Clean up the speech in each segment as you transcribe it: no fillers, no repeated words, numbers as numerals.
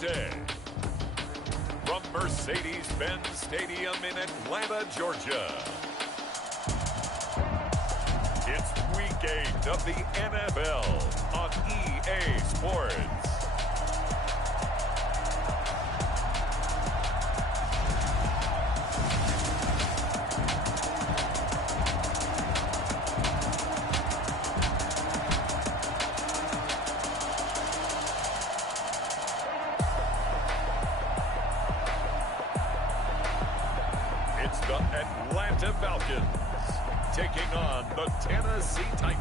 day. From Mercedes-Benz Stadium in Atlanta, Georgia. It's Week 8 of the NFL on EA Sports. It's the Atlanta Falcons taking on the Tennessee Titans.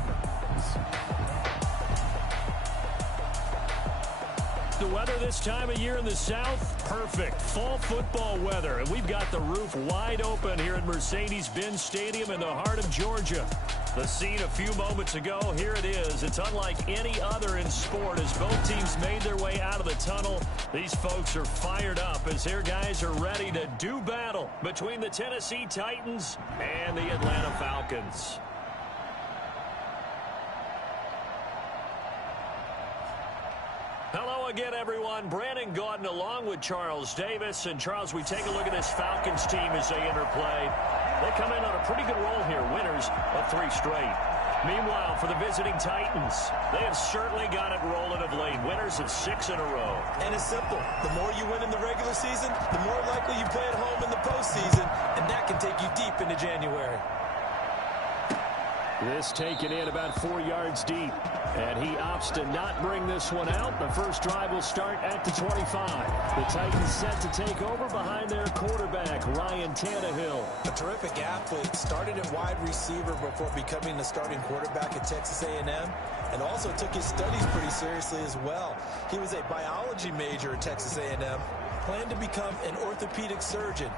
The weather this time of year in the South, perfect. Fall football weather. And we've got the roof wide open here at Mercedes-Benz Stadium in the heart of Georgia. The scene a few moments ago, here it is. It's unlike any other in sport as both teams made their way out of the tunnel. These folks are fired up as their guys are ready to do battle between the Tennessee Titans and the Atlanta Falcons. Hello again, everyone. Brandon Gaudin along with Charles Davis. And, Charles, we take a look at this Falcons team as they interplay. They come in on a pretty good roll here, winners of 3 straight. Meanwhile, for the visiting Titans, they have certainly got it rolling of late. Winners of 6 in a row. And it's simple. The more you win in the regular season, the more likely you play at home in the postseason, and that can take you deep into January. This taken in about 4 yards deep. And he opts to not bring this one out. The first drive will start at the 25. The Titans set to take over behind their quarterback, Ryan Tannehill. A terrific athlete. Started at wide receiver before becoming the starting quarterback at Texas A&M. And also took his studies pretty seriously as well. He was a biology major at Texas A&M. Planned to become an orthopedic surgeon.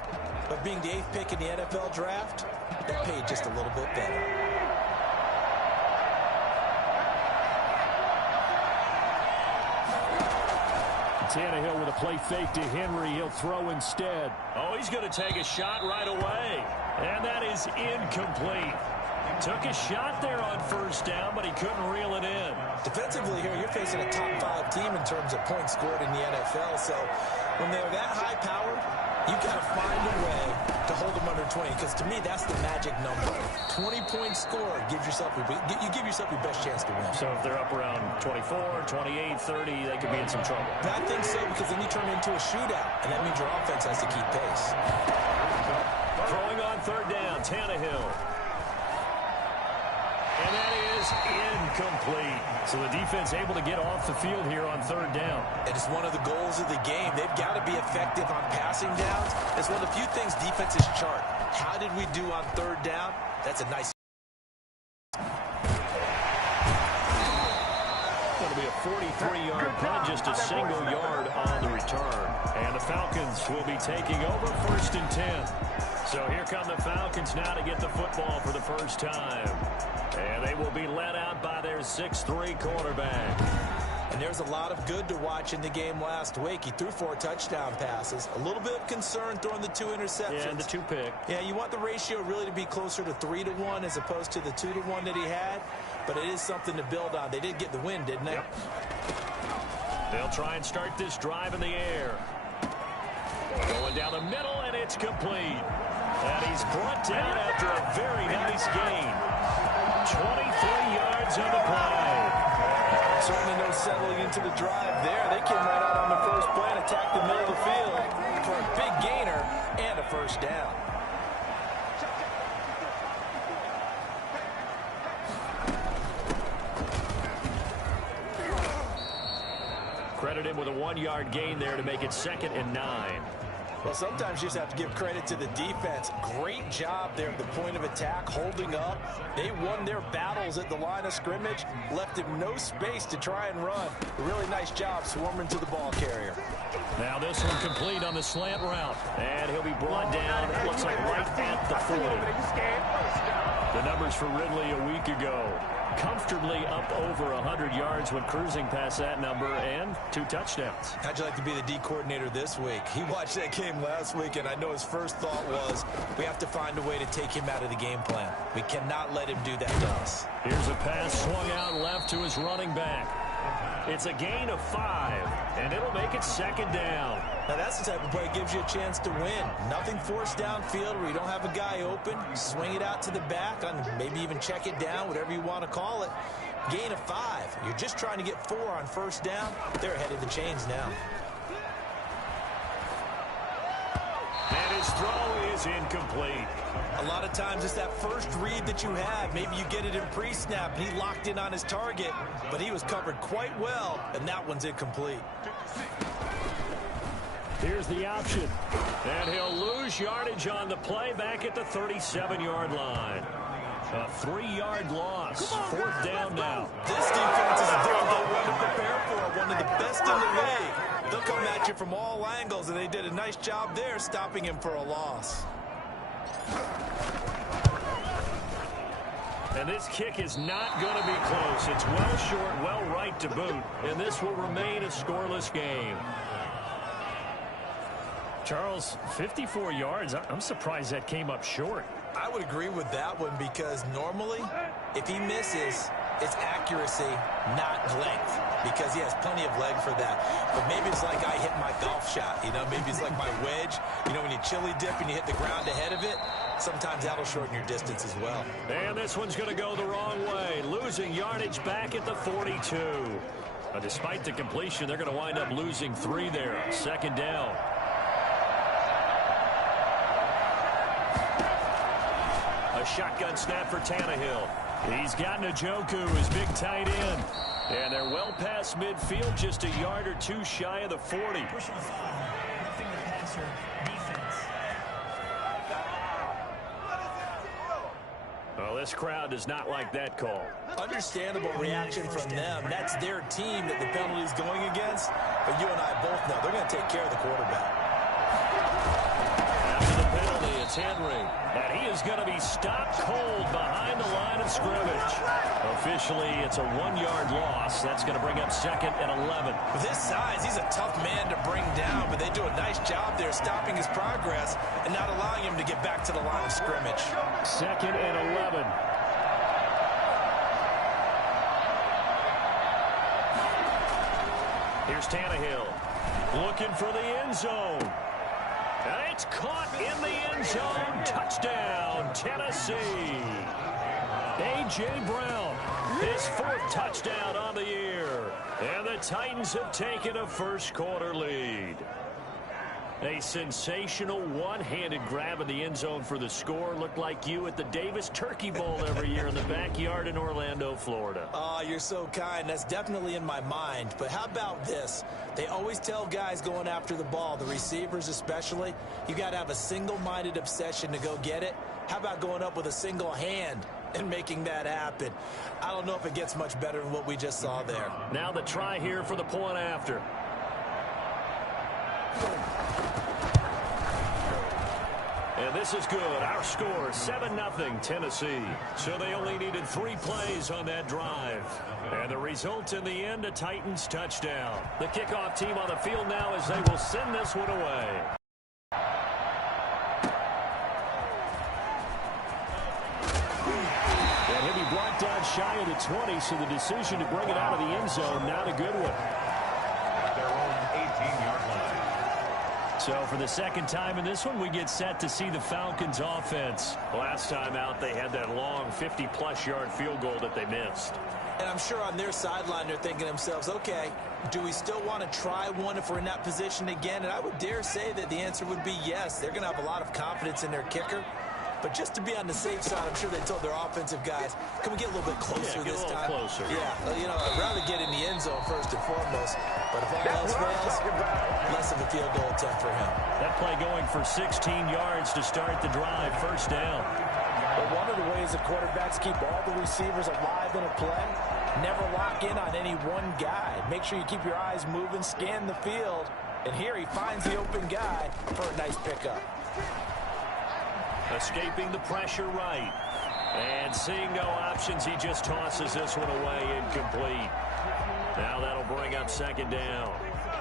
But being the 8th pick in the NFL draft, that paid just a little bit better. Tannehill with a play fake to Henry. He'll throw instead. Oh, he's going to take a shot right away. And that is incomplete. Took a shot there on first down, but he couldn't reel it in. Defensively here, you're facing a top 5 team in terms of points scored in the NFL. So when they're that high powered, you got to find a way to hold them under 20, because to me, that's the magic number. 20 points scored gives yourself you give yourself your best chance to win. So if they're up around 24, 28, 30, they could be in some trouble. I think so, because then you turn it into a shootout, and that means your offense has to keep pace. Throwing on third down, Tannehill. And that is incomplete. So the defense able to get off the field here on third down. It is one of the goals of the game. They've got to be effective on passing downs. It's one of the few things defenses chart. How did we do on third down? That's a nice. It'll be a 43-yard punt, just a single yard on the return. And the Falcons will be taking over 1st and 10. So here come the Falcons now to get the football for the first time. And they will be led out by their 6'3" quarterback. And there's a lot of good to watch in the game last week. He threw 4 touchdown passes. A little bit of concern throwing the 2 interceptions. Yeah, and the 2 pick. Yeah, you want the ratio really to be closer to 3-1 as opposed to the 2-1 that he had. But it is something to build on. They did get the win, didn't they? Yep. They'll try and start this drive in the air. Going down the middle, and it's complete. And he's brought down after a very nice gain. 23 yards on the play. Certainly no settling into the drive there. They came right out on the first play and attacked the middle of the field for a big gainer and a first down. Credit him with a 1-yard gain there to make it 2nd and 9. Well, sometimes you just have to give credit to the defense. Great job there at the point of attack, holding up. They won their battles at the line of scrimmage, left him no space to try and run. A really nice job swarming to the ball carrier. Now this one complete on the slant route. And he'll be brought down, it looks like right at the 40. The numbers for Ridley a week ago. Comfortably up over 100 yards when cruising past that number, and 2 touchdowns. How'd you like to be the D coordinator this week? He watched that game last week, and I know his first thought was, we have to find a way to take him out of the game plan. We cannot let him do that to us. Here's a pass swung out left to his running back. It's a gain of 5, And it'll make it second down. Now, that's the type of play that gives you a chance to win. Nothing forced downfield where you don't have a guy open. Swing it out to the back, on maybe even check it down, whatever you want to call it. Gain of 5. You're just trying to get 4 on first down. They're ahead of the chains now. And his throw is incomplete. A lot of times it's that first read that you have. Maybe you get it in pre-snap, and he locked in on his target, but he was covered quite well, and that one's incomplete. Here's the option. And he'll lose yardage on the play back at the 37-yard line. A 3-yard loss. Fourth down now. This defense is a difficult one to prepare for. One of the best in the league. They'll come at you from all angles, and they did a nice job there stopping him for a loss. And this kick is not going to be close. It's well short, well right to boot. And this will remain a scoreless game. Charles, 54 yards. I'm surprised that came up short. I would agree with that one because normally, if he misses, it's accuracy, not length, because he has plenty of leg for that. But maybe it's like I hit my golf shot, you know, maybe it's like my wedge. You know, when you chili dip and you hit the ground ahead of it, sometimes that'll shorten your distance as well. And this one's going to go the wrong way, losing yardage back at the 42. Despite the completion, they're going to wind up losing 3 there. Second down. A shotgun snap for Tannehill. He's got Njoku, his big tight end. And they're well past midfield, just a yard or 2 shy of the 40. Personal foul. Nothing to pass or defense. Well, this crowd does not like that call. Understandable reaction from them. That's their team that the penalty is going against. But you and I both know they're going to take care of the quarterback. After the penalty, it's Henry. And he is going to be stopped cold behind the line of scrimmage. Officially, it's a 1-yard loss. That's going to bring up second and 11. With his size, he's a tough man to bring down, but they do a nice job there stopping his progress and not allowing him to get back to the line of scrimmage. Second and 11. Here's Tannehill looking for the end zone. And it's caught in the end zone. Touchdown, Tennessee. A.J. Brown, his 4th touchdown on the year. And the Titans have taken a first-quarter lead. A sensational one-handed grab in the end zone for the score. Looked like you at the Davis Turkey Bowl every year in the backyard in Orlando, Florida. Oh, you're so kind. That's definitely in my mind. But how about this? They always tell guys going after the ball, the receivers especially, you got to have a single-minded obsession to go get it. How about going up with a single hand and making that happen? I don't know if it gets much better than what we just saw there. Now the try here for the point after. And this is good. Our score, 7-0 Tennessee. So they only needed 3 plays on that drive. And the result in the end, a Titans touchdown. The kickoff team on the field now as they will send this one away. And he'll be brought down shy of the 20, so the decision to bring it out of the end zone, not a good one. Their own 18-yard line. So for the second time in this one, we get set to see the Falcons offense. Last time out, they had that long 50-plus yard field goal that they missed. And I'm sure on their sideline they're thinking to themselves, okay, do we still want to try one if we're in that position again? And I would dare say that the answer would be yes. They're going to have a lot of confidence in their kicker. But just to be on the safe side, I'm sure they told their offensive guys, can we get a little bit closer this time? Closer. Yeah, you know, I'd rather get in the end zone first and foremost. But if all else fails, less of a field goal attempt for him. That play going for 16 yards to start the drive. First down. But one of the ways the quarterbacks keep all the receivers alive in a play, never lock in on any one guy. Make sure you keep your eyes moving, scan the field. And here he finds the open guy for a nice pickup. Escaping the pressure right. And seeing no options, he just tosses this one away, incomplete. Now that'll bring up second down.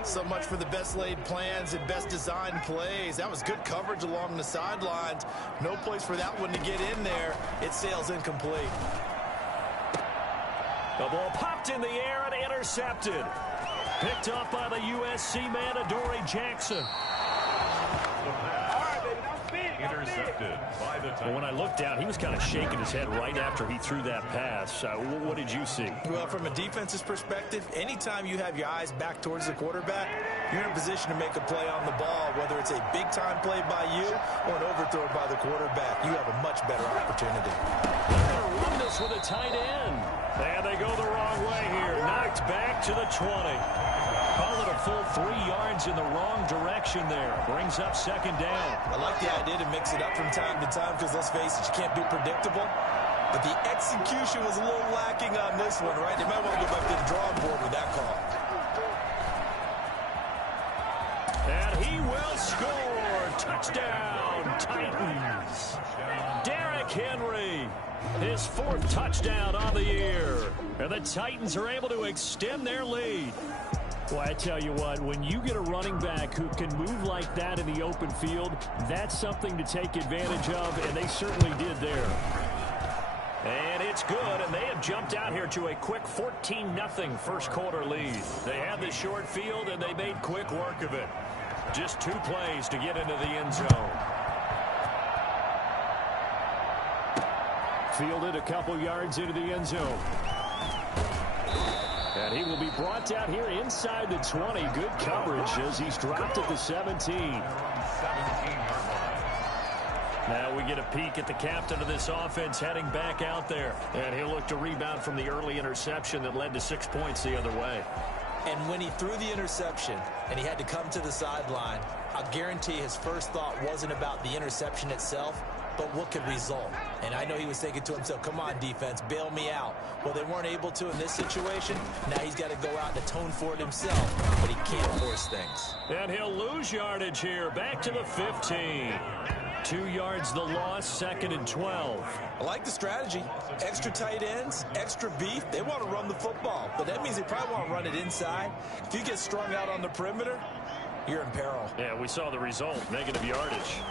So much for the best laid plans and best designed plays. That was good coverage along the sidelines. No place for that one to get in there. It sails incomplete. The ball popped in the air and intercepted. Picked up by the USC man, Adoree Jackson. Intercepted by the Titans. When I looked down, he was kind of shaking his head right after he threw that pass. What did you see? Well, from a defense's perspective, anytime you have your eyes back towards the quarterback, you're in a position to make a play on the ball, whether it's a big-time play by you or an overthrow by the quarterback. You have a much better opportunity. They're going to run this with a tight end. And they go the wrong way here. Knocked back to the 20. Call it a full 3 yards in the wrong direction there. Brings up second down. I like the idea to mix it up from time to time because, let's face it, you can't be predictable. But the execution was a little lacking on this one, right? They might want to go back to the drawing board with that call. And he will score. Touchdown, Titans. Derrick Henry, his 4th touchdown on the year. And the Titans are able to extend their lead. Well, I tell you what, when you get a running back who can move like that in the open field, that's something to take advantage of, and they certainly did there. And it's good, and they have jumped out here to a quick 14-0 first quarter lead. They had the short field, and they made quick work of it. Just 2 plays to get into the end zone. Fielded a couple yards into the end zone. And he will be brought down here inside the 20. Good coverage as he's dropped at the 17. Now we get a peek at the captain of this offense heading back out there. And he'll look to rebound from the early interception that led to 6 points the other way. And when he threw the interception and he had to come to the sideline, I'll guarantee his first thought wasn't about the interception itself, but what could result. And I know he was thinking to himself, come on, defense, bail me out. Well, they weren't able to in this situation. Now he's got to go out and atone for it himself, but he can't force things. And he'll lose yardage here, back to the 15. 2 yards the loss, 2nd and 12. I like the strategy. Extra tight ends, extra beef. They want to run the football, but that means they probably want to run it inside. If you get strung out on the perimeter, you're in peril. Yeah, we saw the result, negative yardage.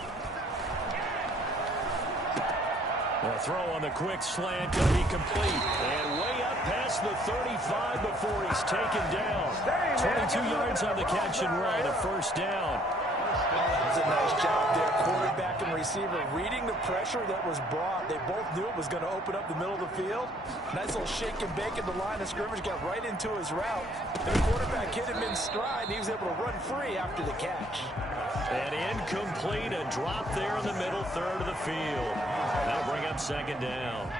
A throw on the quick slant, going to be complete. And way up past the 35 before he's taken down. 22 yards on the catch and run, a first down. That was a nice job there, quarterback and receiver, reading the pressure that was brought. They both knew it was going to open up the middle of the field. Nice little shake and bake at the line of scrimmage, got right into his route. And the quarterback hit him in stride, and he was able to run free after the catch. And incomplete, a drop there in the middle third of the field. That'll bring up second down.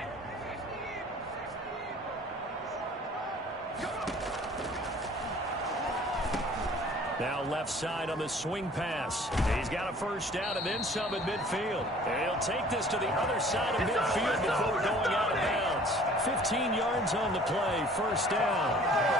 Now left side on the swing pass. He's got a first down and then some at midfield. And he'll take this to the other side of midfield before going out of bounds. 15 yards on the play, first down.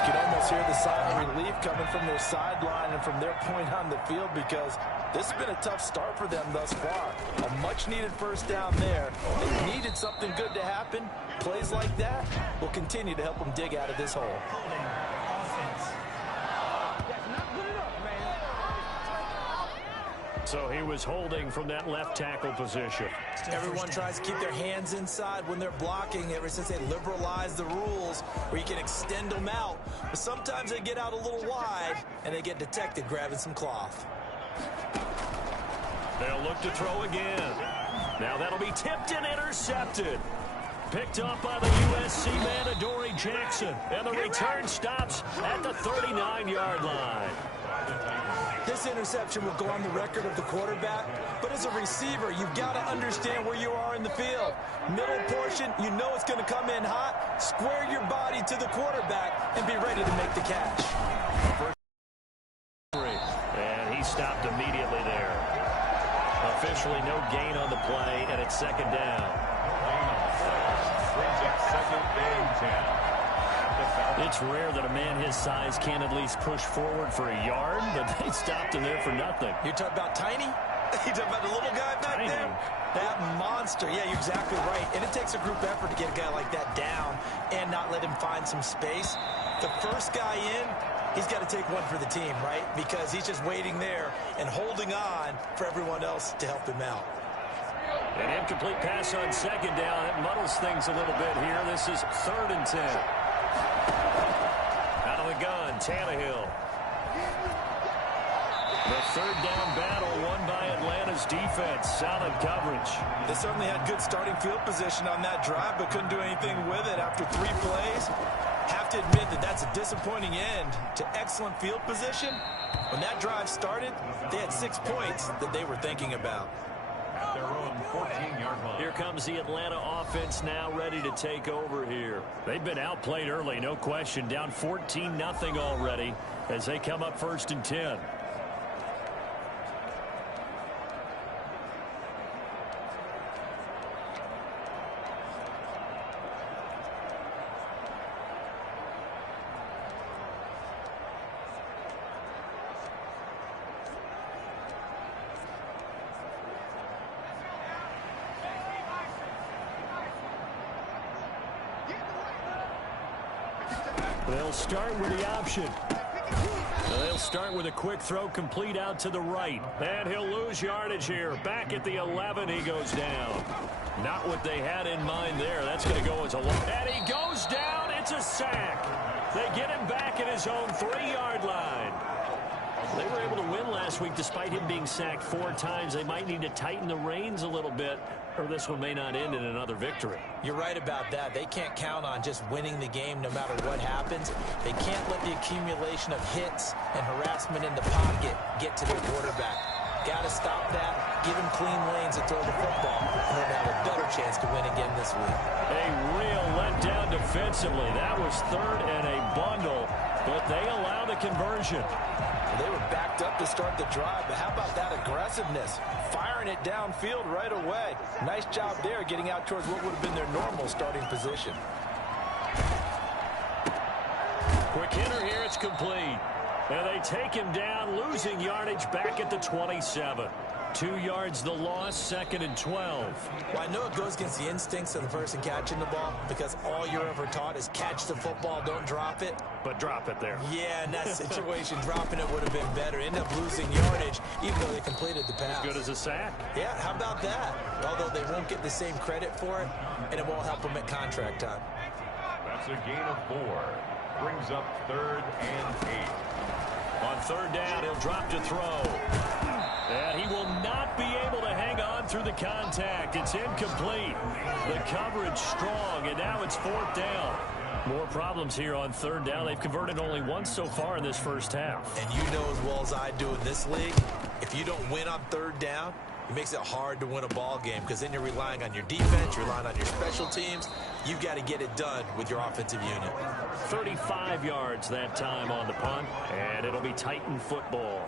You can almost hear the sigh of relief coming from their sideline and from their point on the field because this has been a tough start for them thus far. A much-needed first down there. They needed something good to happen. Plays like that will continue to help them dig out of this hole. So he was holding from that left tackle position. Everyone tries to keep their hands inside when they're blocking ever since they liberalized the rules where you can extend them out. But sometimes they get out a little wide and they get detected grabbing some cloth. They'll look to throw again. Now that'll be tipped and intercepted. Picked up by the USC man, Adoree Jackson. And the return stops at the 39-yard line. This interception will go on the record of the quarterback, but as a receiver, you've got to understand where you are in the field. Middle portion, you know it's going to come in hot. Square your body to the quarterback and be ready to make the catch. And he stopped immediately there. Officially no gain on the play, and it's second down. Brings up second and 10. It's rare that a man his size can at least push forward for a yard, but they stopped him there for nothing. You're talking about tiny? You're talking about the little guy back there? That monster. Yeah, you're exactly right. And it takes a group effort to get a guy like that down and not let him find some space. The first guy in, he's got to take one for the team, right? Because he's just waiting there and holding on for everyone else to help him out. An incomplete pass on second down. It muddles things a little bit here. This is 3rd and 10. Out of the gun. Tannehill. The third down battle won by Atlanta's defense. Solid coverage. They certainly had good starting field position on that drive, but couldn't do anything with it after 3 plays. Have to admit that that's a disappointing end to excellent field position. When that drive started, they had 6 points that they were thinking about. At their own 14-yard line. Here comes the Atlanta offense now ready to take over here. They've been outplayed early, no question. Down 14-0 already as they come up 1st and 10. They'll start with the option. They'll start with a quick throw complete out to the right. And he'll lose yardage here. Back at the 11, he goes down. Not what they had in mind there. That's going to go as a loss. And he goes down. It's a sack. They get him back at his own 3-yard line. They were able to win last week despite him being sacked 4 times. They might need to tighten the reins a little bit, or this one may not end in another victory. You're right about that. They can't count on just winning the game no matter what happens. They can't let the accumulation of hits and harassment in the pocket get to their quarterback. Got to stop that, give him clean lanes to throw the football, and they'll have a better chance to win again this week. A real letdown defensively. That was 3rd and a bundle, but they allow the conversion. They were backed up to start the drive, but how about that aggressiveness? Firing it downfield right away. Nice job there getting out towards what would have been their normal starting position. Quick hitter here, it's complete. And they take him down, losing yardage back at the 27. 2 yards the loss, 2nd and 12. Well, I know it goes against the instincts of the person catching the ball because all you're ever taught is catch the football, don't drop it. But drop it there. Yeah, in that situation, dropping it would have been better. End up losing yardage, even though they completed the pass. As good as a sack. Yeah, how about that? Although they won't get the same credit for it, and it won't help them at contract time. That's a gain of 4. Brings up 3rd and 8. On 3rd down, he'll drop to throw. And he will not be able to hang on through the contact. It's incomplete. The coverage strong, and now it's 4th down. More problems here on 3rd down. They've converted only once so far in this first half. And you know as well as I do in this league, if you don't win on 3rd down, it makes it hard to win a ball game because then you're relying on your defense, you're relying on your special teams. You've got to get it done with your offensive unit. 35 yards that time on the punt, and it'll be Titan football.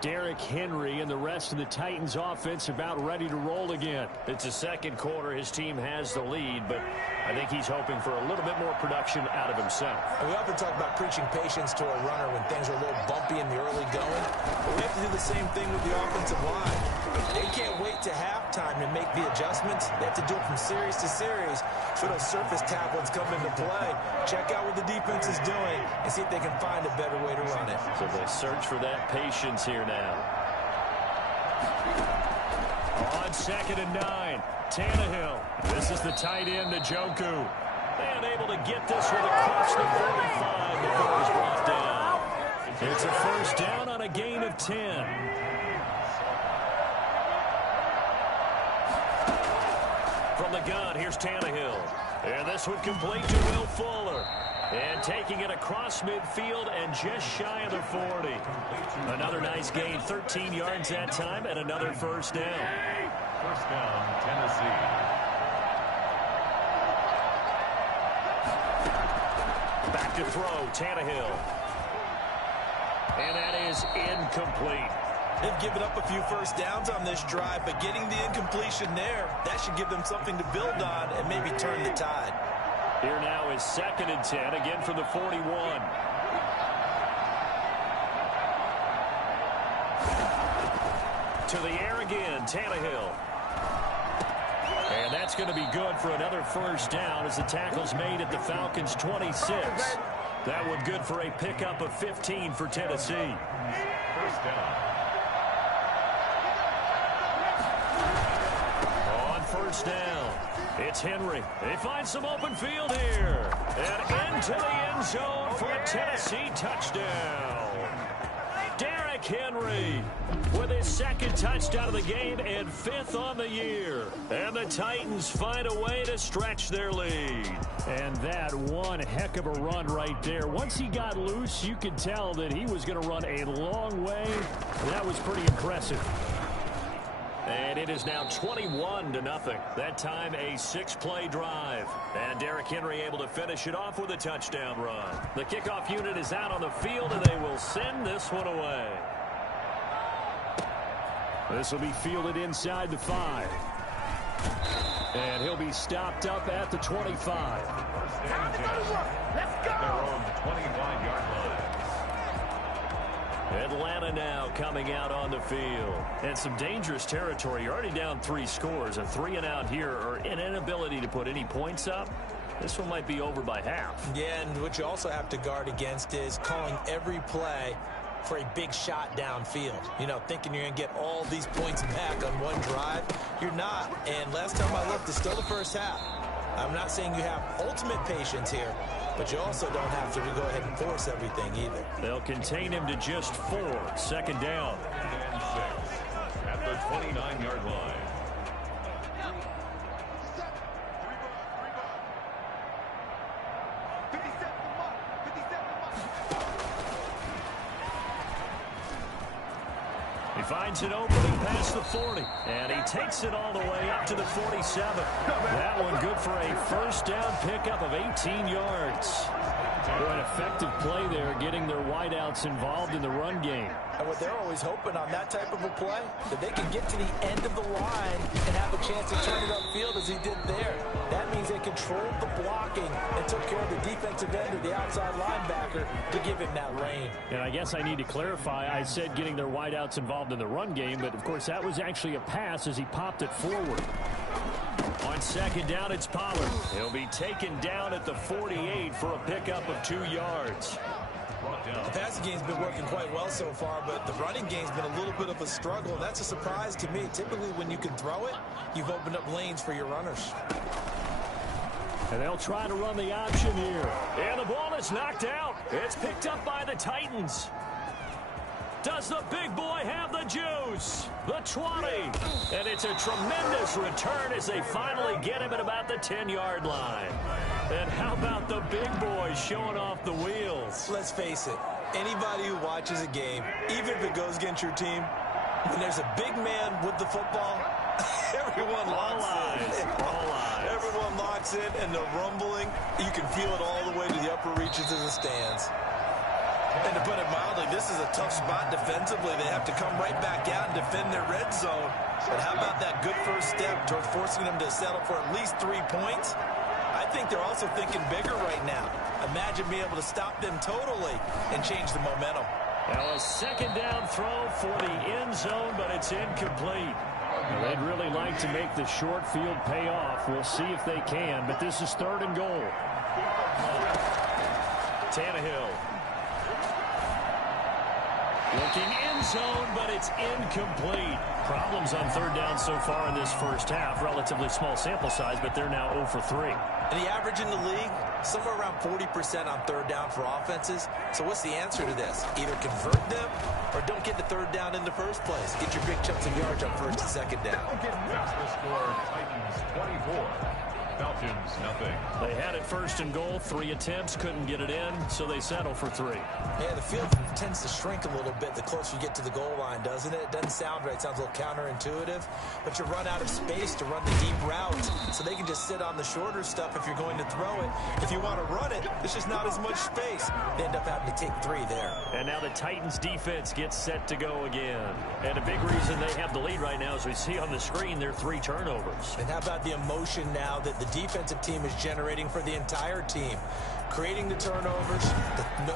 Derrick Henry and the rest of the Titans offense about ready to roll again. It's the 2nd quarter. His team has the lead, but I think he's hoping for a little bit more production out of himself. And we often talk about preaching patience to a runner when things are a little bumpy in the early going. But we have to do the same thing with the offensive line. They can't wait to halftime to make the adjustments. They have to do it from series to series so those surface tackles come into play. Check out what the defense is doing and see if they can find a better way to run it. So they'll search for that patience here now. On 2nd and 9, Tannehill. This is the tight end, Njoku. And able to get this one across the 45 before he's brought down. It's a 1st down on a gain of 10. From the gun, here's Tannehill. And this one complete to Will Fuller. And taking it across midfield and just shy of the 40. Another nice gain, 13 yards that time, and another 1st down. 1st down, Tennessee. Back to throw, Tannehill. And that is incomplete. They've given up a few 1st downs on this drive, but getting the incompletion there, that should give them something to build on and maybe turn the tide. Here now is 2nd and 10, again from the 41. To the air again, Tannehill. And that's going to be good for another 1st down as the tackle's made at the Falcons' 26. That one good for a pickup of 15 for Tennessee. 1st down. On 1st down, it's Henry. They find some open field here. And into the end zone for a Tennessee touchdown. Derrick Henry with his second touchdown of the game and 5th on the year. And the Titans find a way to stretch their lead. And that one heck of a run right there. Once he got loose, you could tell that he was going to run a long way. That was pretty impressive. And it is now 21-0. That time a 6-play drive. And Derrick Henry able to finish it off with a touchdown run. The kickoff unit is out on the field, and they will send this one away. This will be fielded inside the 5. And he'll be stopped up at the 25. Time to go to work. Let's go. They're on the 25-yard line. Atlanta now coming out on the field. And some dangerous territory. You're already down 3 scores. A 3-and-out here, or an inability to put any points up. This one might be over by half. Yeah, and what you also have to guard against is calling every play for a big shot downfield. You know, thinking you're going to get all these points back on one drive. You're not. And last time I looked, it's still the first half. I'm not saying you have ultimate patience here, but you also don't have to go ahead and force everything either. They'll contain him to just 4. 2nd down. And 6 at the 29-yard line. He finds an opening past the 40, and he takes it all the way up to the 47. That one good for a first down pickup of 18 yards. An effective play there, getting their wideouts involved in the run game. And what they're always hoping on that type of a play, that they can get to the end of the line and have a chance to turn it upfield as he did there. That means they controlled the blocking and took care of the defensive end of the outside linebacker to give him that lane. And I guess I need to clarify, I said getting their wideouts involved in the run game, but of course that was actually a pass as he popped it forward. On 2nd down, it's Pollard. He'll be taken down at the 48 for a pickup of 2 yards. The passing game's been working quite well so far, but the running game's been a little bit of a struggle, and that's a surprise to me. Typically, when you can throw it, you've opened up lanes for your runners. And they'll try to run the option here. And the ball is knocked out. It's picked up by the Titans. Does the big boy have the juice? The 20. And it's a tremendous return as they finally get him at about the 10-yard line. And how about the big boy showing off the wheels? Let's face it, anybody who watches a game, even if it goes against your team, when there's a big man with the football, everyone locks in. All eyes. Everyone locks in, and the rumbling, you can feel it all the way to the upper reaches of the stands. And to put it mildly, this is a tough spot defensively. They have to come right back out and defend their red zone. But how about that good first step towards forcing them to settle for at least 3 points? I think they're also thinking bigger right now. Imagine being able to stop them totally and change the momentum. Now a 2nd down throw for the end zone, but it's incomplete. Well, they'd really like to make the short field pay off. We'll see if they can, but this is 3rd and goal. Tannehill. Looking end zone, but it's incomplete. Problems on 3rd down so far in this first half. Relatively small sample size, but they're now 0 for 3. And the average in the league, somewhere around 40% on 3rd down for offenses. So what's the answer to this? Either convert them or don't get the 3rd down in the first place. Get your big chunks of yards on 1st and 2nd down. That's the score. Titans 24. Falcons, nothing. They had it 1st and goal, 3 attempts, couldn't get it in, so they settle for 3. Yeah, the field tends to shrink a little bit the closer you get to the goal line, doesn't it? It doesn't sound right. It sounds a little counterintuitive, but you run out of space to run the deep routes, so they can just sit on the shorter stuff if you're going to throw it. If you want to run it, there's just not as much space. They end up having to take 3 there. And now the Titans defense gets set to go again. And a big reason they have the lead right now, as we see on the screen, their 3 turnovers. And how about the emotion now that the defensive team is generating for the entire team? Creating the turnovers,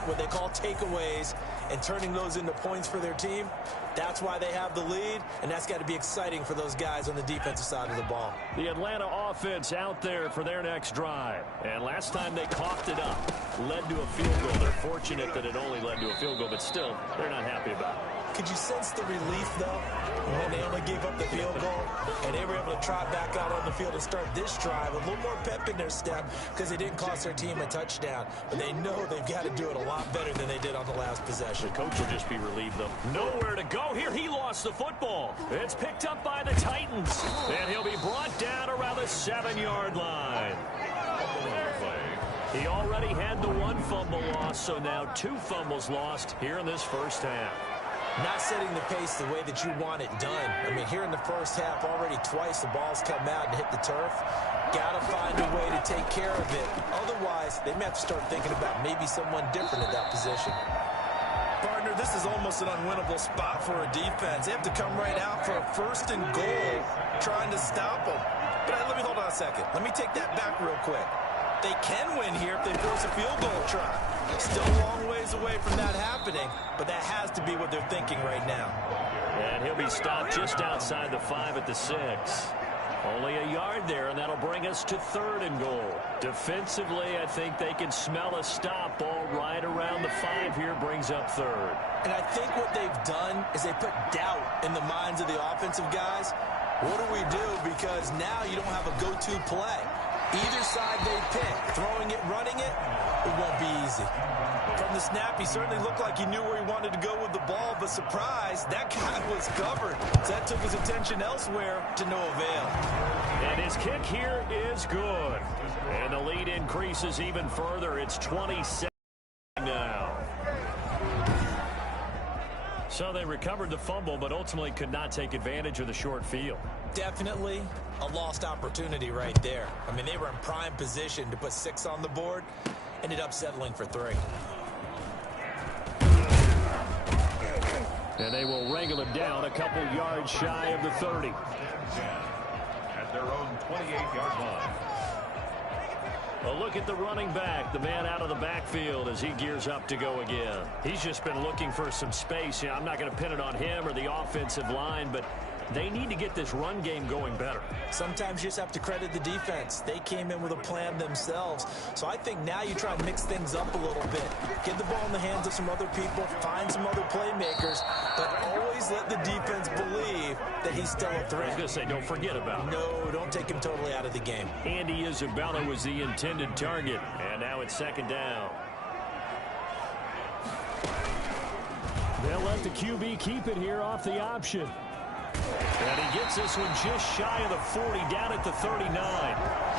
what they call takeaways, and turning those into points for their team. That's why they have the lead, and that's got to be exciting for those guys on the defensive side of the ball. The Atlanta offense out there for their next drive. And last time they coughed it up, led to a field goal. They're fortunate that it only led to a field goal, but still, they're not happy about it. Could you sense the relief, though, when they only gave up the field goal and they were able to trot back out on the field and start this drive? A little more pep in their step because they didn't cost their team a touchdown. But they know they've got to do it a lot better than they did on the last possession. The coach will just be relieved, though. Nowhere to go here. He lost the football. It's picked up by the Titans. And he'll be brought down around the 7-yard line. He already had the one fumble loss, so now 2 fumbles lost here in this first half. Not setting the pace the way that you want it done. I mean, here in the first half, already twice the ball's come out and hit the turf. Got to find a way to take care of it. Otherwise, they may have to start thinking about maybe someone different at that position. Partner, this is almost an unwinnable spot for a defense. They have to come right out for a 1st and goal, trying to stop them. But let me hold on a second. Let me take that back real quick. They can win here if they force a field goal try. Still a long ways away from that happening, but that has to be what they're thinking right now. And he'll be stopped just outside the 5 at the 6. Only a yard there, and that'll bring us to 3rd and goal. Defensively, I think they can smell a stop ball right around the 5 here, brings up 3rd. And I think what they've done is they put doubt in the minds of the offensive guys. What do we do? Because now you don't have a go-to play. Either side they pick, throwing it, running it, it won't be easy. From the snap, he certainly looked like he knew where he wanted to go with the ball, but surprise, that guy was covered. So that took his attention elsewhere to no avail. And his kick here is good. And the lead increases even further. It's 27 now. So they recovered the fumble, but ultimately could not take advantage of the short field. Definitely a lost opportunity right there. I mean, they were in prime position to put 6 on the board. Ended up settling for 3. And they will wrangle him down a couple yards shy of the 30. At their own 28-yard line. A look at the running back, the man out of the backfield as he gears up to go again. He's just been looking for some space. I'm not going to pin it on him or the offensive line, but they need to get this run game going better. Sometimes you just have to credit the defense. They came in with a plan themselves. So I think now you try and mix things up a little bit. Get the ball in the hands of some other people, find some other playmakers, but always let the defense believe that he's still a threat. I was going to say, don't forget about him. No, don't take him totally out of the game. Andy Isabella was the intended target, and now it's 2nd down. They'll let the QB keep it here off the option. And he gets this one just shy of the 40, down at the 39.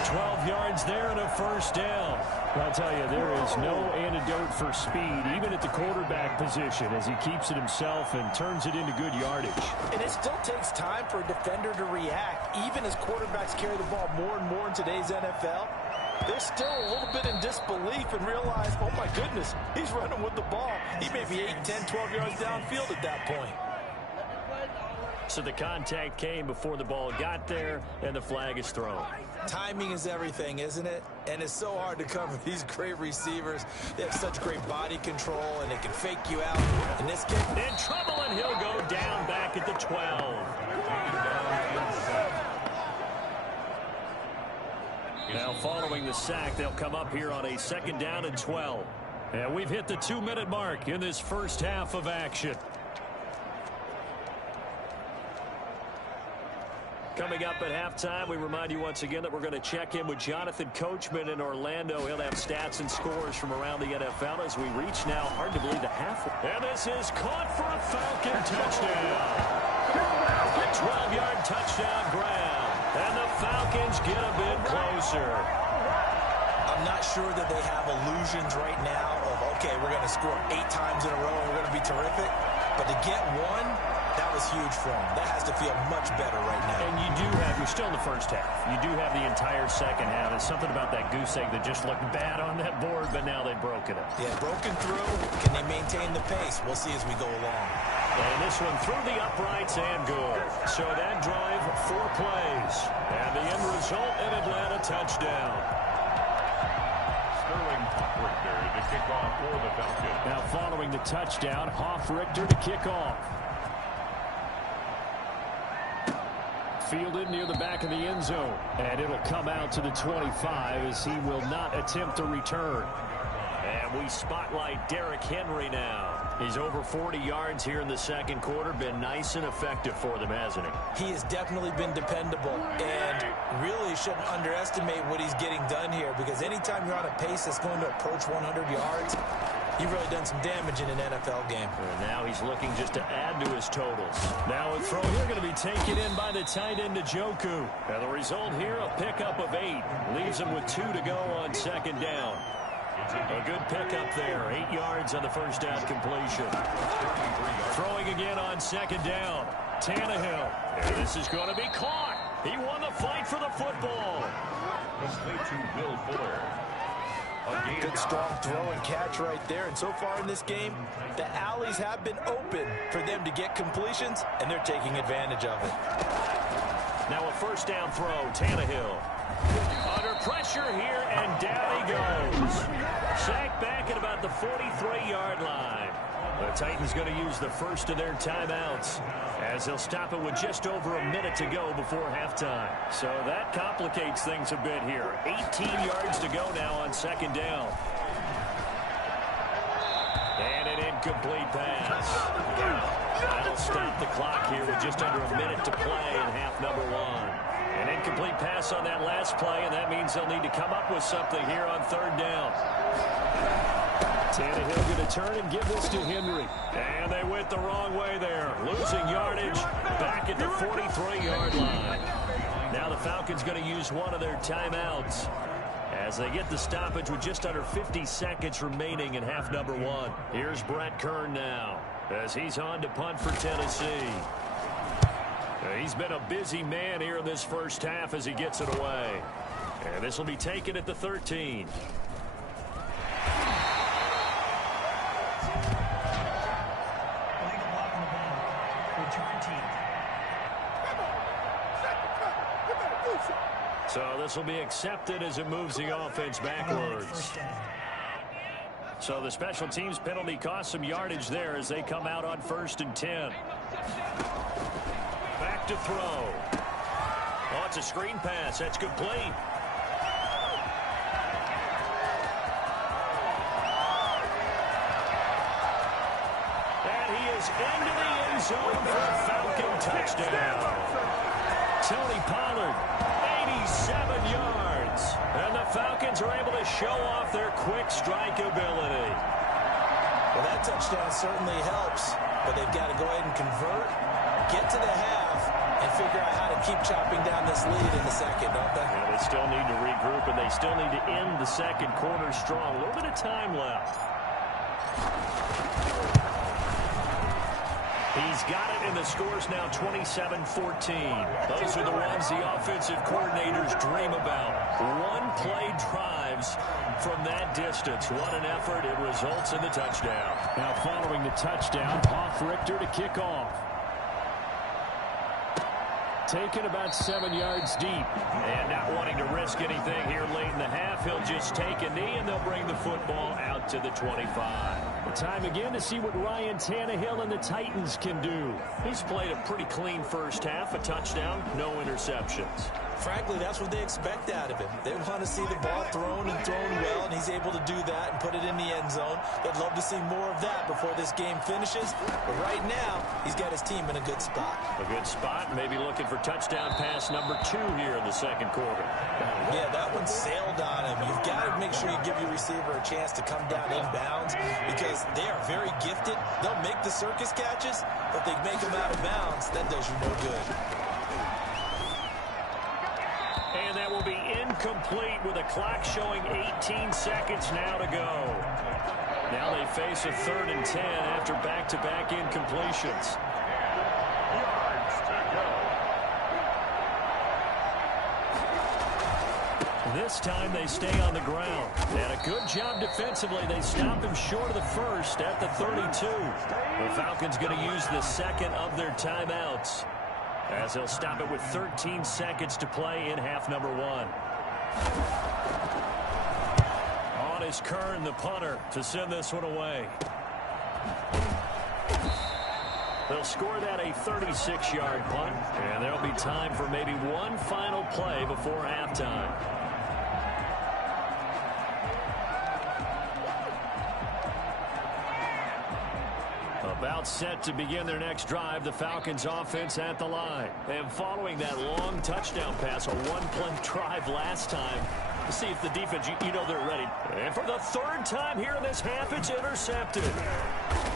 12 yards there and a 1st down. I'll tell you, there is no antidote for speed, even at the quarterback position, as he keeps it himself and turns it into good yardage. And it still takes time for a defender to react, even as quarterbacks carry the ball more and more in today's NFL. They're still a little bit in disbelief and realize, oh my goodness, he's running with the ball. He may be 8, 10, 12 yards downfield at that point. So the contact came before the ball got there, and the flag is thrown. Timing is everything, isn't it? And it's so hard to cover these great receivers. They have such great body control, and they can fake you out. In this case, in trouble, and he'll go down back at the 12. Now following the sack, they'll come up here on a 2nd down and 12. And we've hit the 2-minute mark in this first half of action. Coming up at halftime, we remind you once again that we're going to check in with Jonathan Coachman in Orlando. He'll have stats and scores from around the NFL as we reach now, hard to believe, the halfway. And this is caught for a Falcon touchdown. A 12-yard touchdown grab. And the Falcons get a bit closer. I'm not sure that they have illusions right now of, okay, we're going to score 8 times in a row and we're going to be terrific. But to get one, that was huge for them. That has to feel much better right now. And you do have, you're still in the first half. You do have the entire second half. There's something about that goose egg that just looked bad on that board, but now they've broken it. Yeah, broken through. Can they maintain the pace? We'll see as we go along. And this one through the uprights and good. So that drive, 4 plays. And the end result, an Atlanta touchdown. Sterling Hoffrichter to kick off for the Falcons. Now following the touchdown, Hoffrichter to kick off. Fielded near the back of the end zone. And it'll come out to the 25 as he will not attempt a return. And we spotlight Derrick Henry now. He's over 40 yards here in the second quarter. Been nice and effective for them, hasn't he? He has definitely been dependable, and really shouldn't underestimate what he's getting done here, because anytime you're on a pace that's going to approach 100 yards, you've really done some damage in an NFL game. And now he's looking just to add to his totals. Now a throw here going to be taken in by the tight end Njoku. And the result here, a pickup of 8. Leaves him with 2 to go on second down. A good pickup there. 8 yards on the first down completion. Throwing again on second down. Tannehill. And this is going to be caught. He won the fight for the football. Good strong throw and catch right there. And so far in this game, the alleys have been open for them to get completions, and they're taking advantage of it. Now a first down throw. Tannehill. Under pressure here, and down he goes. Sacked back at about the 43-yard line. The Titans going to use the first of their timeouts, as they'll stop it with just over a minute to go before halftime. So that complicates things a bit here. 18 yards to go now on second down. And an incomplete pass. That'll stop the clock here with just under a minute to play in half number 1. An incomplete pass on that last play, and that means they'll need to come up with something here on third down. Tannehill going to turn and give this to Henry. And they went the wrong way there. Losing yardage back at the 43-yard line. Now the Falcons going to use one of their timeouts as they get the stoppage with just under 50 seconds remaining in half number 1. Here's Brett Kern now as he's on to punt for Tennessee. He's been a busy man here in this first half as he gets it away. And this will be taken at the 13. So this will be accepted as it moves the offense backwards. So the special teams penalty cost some yardage there as they come out on 1st and 10. Back to throw. Oh, it's a screen pass. That's complete. And he is into the end zone for a Falcon touchdown. Tony Pollard, 87 yards. And the Falcons are able to show off their quick strike ability. Well, that touchdown certainly helps, but they've got to go ahead and convert, get to the half, and figure out how to keep chopping down this lead in the second, don't they? Yeah, they still need to regroup, and they still need to end the second quarter strong. A little bit of time left. He's got it, and the score's now 27-14. Those are the ones the offensive coordinators dream about. One-play drives from that distance. What an effort. It results in the touchdown. Now following the touchdown, Hoff Richter to kick off. Taken about 7 yards deep. And not wanting to risk anything here late in the half, he'll just take a knee, and they'll bring the football out to the 25. Time again to see what Ryan Tannehill and the Titans can do. He's played a pretty clean first half, a touchdown, no interceptions. Frankly, that's what they expect out of him. They want to see the ball thrown and thrown well, and he's able to do that and put it in the end zone. They'd love to see more of that before this game finishes. But right now, he's got his team in a good spot. A good spot, maybe looking for touchdown pass number 2 here in the second quarter. Yeah, that one sailed on him. You've got to make sure you give your receiver a chance to come down inbounds because they are very gifted. They'll make the circus catches, but they make them out of bounds. That does you no good. And that will be incomplete with a clock showing 18 seconds now to go. Now they face a 3rd and 10 after back-to-back incompletions. This time they stay on the ground. And a good job defensively. They stop him short of the first at the 32. The Falcons going to use the second of their timeouts, as they'll stop it with 13 seconds to play in half number 1. On is Kern, the punter, to send this one away. They'll score that a 36-yard punt, and there'll be time for maybe one final play before halftime. set to begin their next drive. The Falcons offense at the line. And following that long touchdown pass, a one-play drive last time, to see if the defense, you know they're ready. And for the third time here in this half, it's intercepted.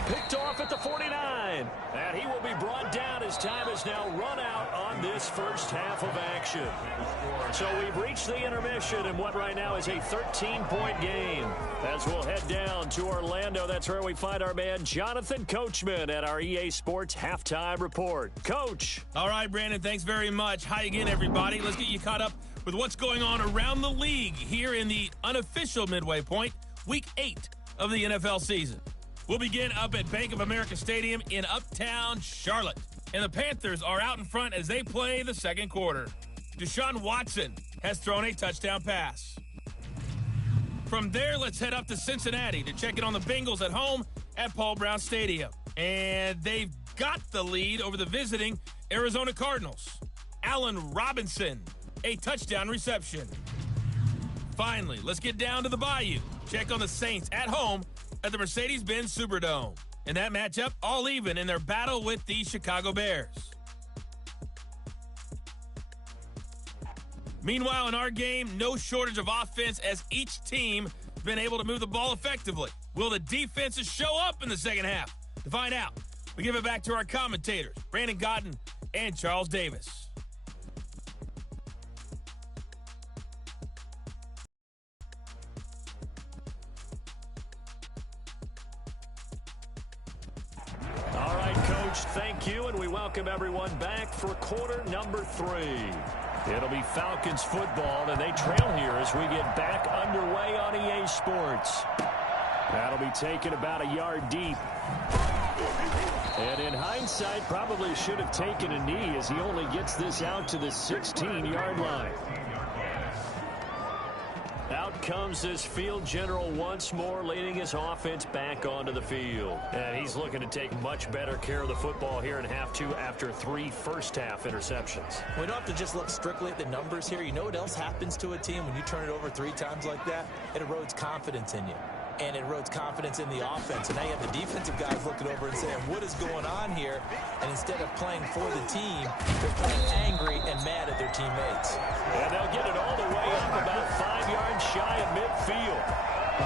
Picked off at the 49. And he will be brought down as time has now run out on this first half of action. So we've reached the intermission in what right now is a 13-point game. As we'll head down to Orlando, that's where we find our man Jonathan Coachman at our EA Sports Halftime Report. Coach. All right, Brandon, thanks very much. Hi again, everybody. Let's get you caught up with what's going on around the league here in the unofficial midway point, Week 8 of the NFL season. We'll begin up at Bank of America Stadium in Uptown Charlotte. And the Panthers are out in front as they play the second quarter. Deshaun Watson has thrown a touchdown pass. From there, let's head up to Cincinnati to check in on the Bengals at home at Paul Brown Stadium. And they've got the lead over the visiting Arizona Cardinals. Allen Robinson, a touchdown reception. Finally, let's get down to the Bayou. Check on the Saints at home at the Mercedes-Benz Superdome. In that matchup, all even in their battle with the Chicago Bears. Meanwhile, in our game, no shortage of offense as each team has been able to move the ball effectively. Will the defenses show up in the second half? To find out, we give it back to our commentators, Brandon Godden and Charles Davis. All right, Coach, thank you, and we welcome everyone back for quarter number 3. It'll be Falcons football, and they trail here as we get back underway on EA Sports. That'll be taken about a yard deep. And in hindsight, probably should have taken a knee as he only gets this out to the 16-yard line. Out comes this field general once more, leading his offense back onto the field. And he's looking to take much better care of the football here in half 2 after 3 first-half interceptions. We don't have to just look strictly at the numbers here. You know what else happens to a team when you turn it over 3 times like that? It erodes confidence in you. And it erodes confidence in the offense. And now you have the defensive guys looking over and saying, what is going on here? And instead of playing for the team, they're playing angry and mad at their teammates. And they'll get it all the way up about 5 yards shy of midfield.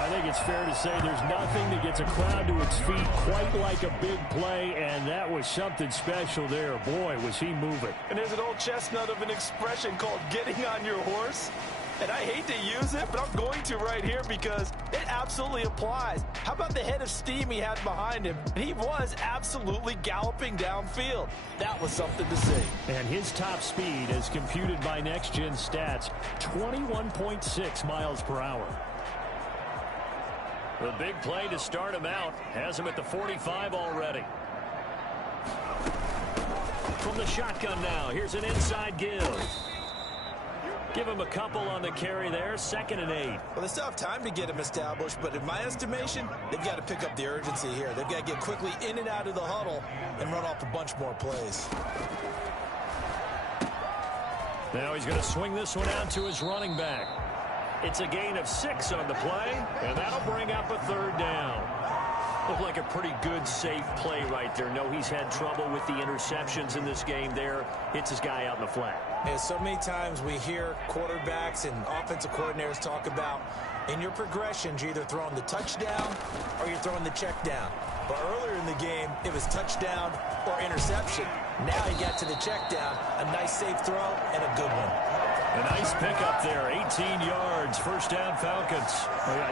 I think it's fair to say there's nothing that gets a crowd to its feet quite like a big play, and that was something special there. Boy, was he moving. And there's an old chestnut of an expression called getting on your horse. And I hate to use it, but I'm going to right here because it absolutely applies. How about the head of steam he had behind him? He was absolutely galloping downfield. That was something to see. And his top speed, as computed by Next Gen Stats, 21.6 miles per hour. The big play to start him out has him at the 45 already. From the shotgun now, here's an inside give. Give him a couple on the carry there, 2nd and 8. Well, they still have time to get him established, but in my estimation, they've got to pick up the urgency here. They've got to get quickly in and out of the huddle and run off a bunch more plays. Now he's going to swing this one out to his running back. It's a gain of 6 on the play, and that'll bring up a 3rd down. Looked like a pretty good, safe play right there. No, he's had trouble with the interceptions in this game there. Hits his guy out in the flat. Yeah, so many times we hear quarterbacks and offensive coordinators talk about in your progressions, you're either throwing the touchdown or you're throwing the check down. But earlier in the game, it was touchdown or interception. Now he got to the check down, a nice safe throw, and a good one. A nice pickup there, 18 yards, first down Falcons.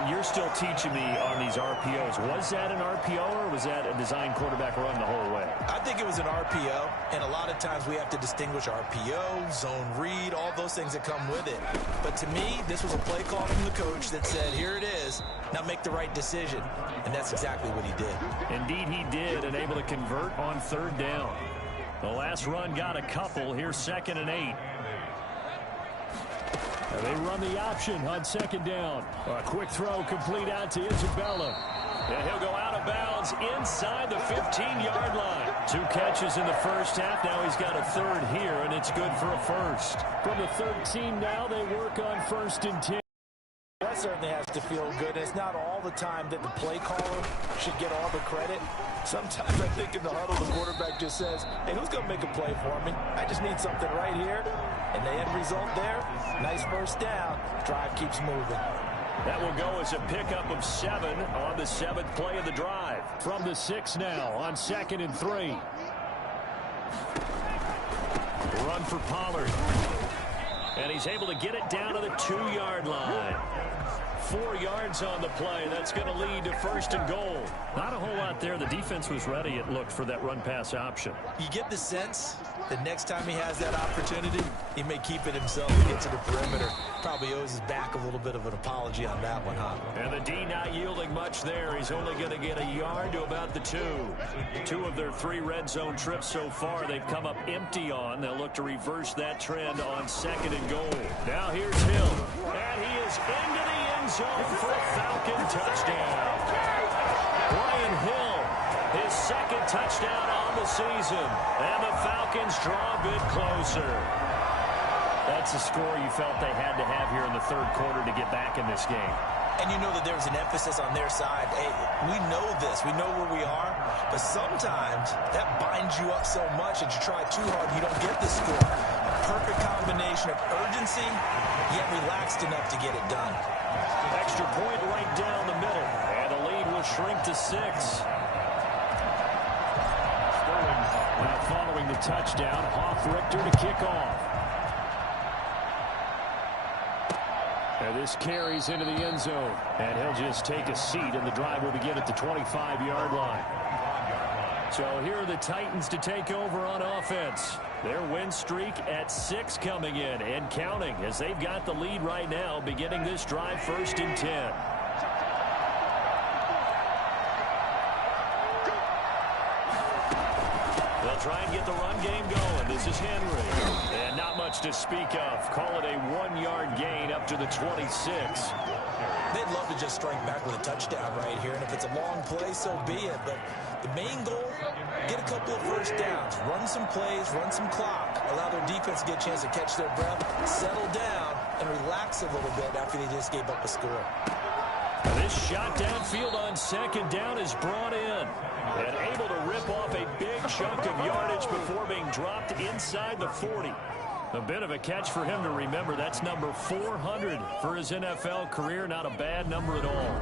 You're still teaching me on these RPOs. Was that an RPO or was that a design quarterback run the whole way? I think it was an RPO, and a lot of times we have to distinguish RPO, zone read, all those things that come with it. But to me, this was a play call from the coach that said, here it is, now make the right decision. And that's exactly what he did. Indeed he did, and able to convert on 3rd down. The last run got a couple. Here's 2nd and 8. They run the option on 2nd down. A quick throw complete out to Isabella. And he'll go out of bounds inside the 15-yard line. 2 catches in the first half. Now he's got a 3rd here, and it's good for a 1st. From the 13 now, they work on 1st and 10. That's certainly has to feel good. And it's not all the time that the play caller should get all the credit. Sometimes I think in the huddle, the quarterback just says, hey, who's going to make a play for me? I just need something right here. And the end result there, nice first down. Drive keeps moving. That will go as a pickup of 7 on the 7th play of the drive. From the 6 now on 2nd and 3. Run for Pollard. And he's able to get it down to the 2-yard line. 4 yards on the play. That's going to lead to 1st and goal. Not a whole lot there. The defense was ready, it looked, for that run-pass option. You get the sense that next time he has that opportunity, he may keep it himself and get to the perimeter. Probably owes his back a little bit of an apology on that one, huh? And the D not yielding much there. He's only going to get a yard to about the 2. 2 of their 3 red zone trips so far they've come up empty on. They'll look to reverse that trend on 2nd and goal. Now here's Hill. And he is into the end zone for a Falcon touchdown. Brian Hill, his 2nd touchdown on the season. And the Falcons draw a bit closer. That's a score you felt they had to have here in the 3rd quarter to get back in this game. And you know that there was an emphasis on their side. Hey, we know this. We know where we are. But sometimes that binds you up so much that you try too hard and you don't get the score. A perfect combination of urgency, yet relaxed enough to get it done. Extra point right down the middle. And the lead will shrink to 6. Now following the touchdown, Hoff-Richter to kick off. And this carries into the end zone. And he'll just take a seat, and the drive will begin at the 25-yard line. So here are the Titans to take over on offense. Their win streak at 6 coming in and counting as they've got the lead right now, beginning this drive 1st and 10. They'll try and get the run game going. This is Henry. And not much to speak of. Call it a 1-yard gain up to the 26. They'd love to just strike back with a touchdown right here. And if it's a long play, so be it. But the main goal, get a couple of first downs. Run some plays, run some clock. Allow their defense to get a chance to catch their breath, settle down, and relax a little bit after they just gave up a score. This shot downfield on 2nd down is brought in. And able to rip off a big chunk of yardage before being dropped inside the 40. A bit of a catch for him to remember. That's number 400 for his NFL career. Not a bad number at all.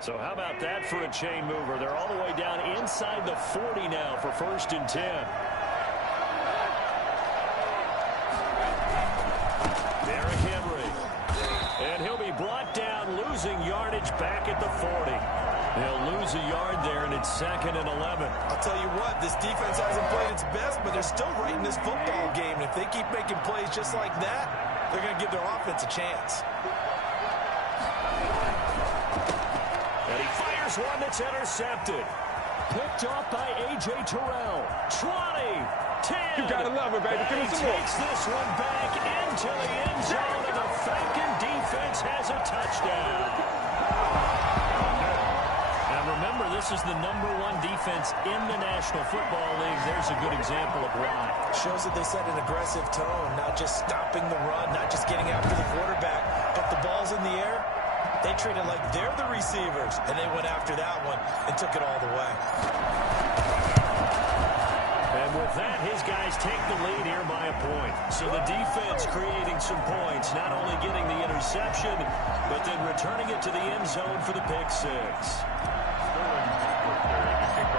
So how about that for a chain mover? They're all the way down inside the 40 now for 1st and 10. Derrick Henry. And he'll be brought down, losing yardage back at the 40. They'll lose a yard there, and it's 2nd and 11. I'll tell you what, this defense hasn't played its best, but they're still right in this football game. And if they keep making plays just like that, they're going to give their offense a chance. And he fires one that's intercepted. Picked off by A.J. Terrell. 20, 10. You gotta love it, baby. Give me some more. Takes this one back into the end zone, and the Falcon defense has a touchdown. Now remember, this is the #1 defense in the National Football League. There's a good example of why. Shows that they set an aggressive tone, not just stopping the run, not just getting after the quarterback, but the ball's in the air. They treat it like they're the receivers, and they went after that one and took it all the way. And with that, his guys take the lead here by a point. So the defense creating some points, not only getting the interception, but then returning it to the end zone for the pick 6.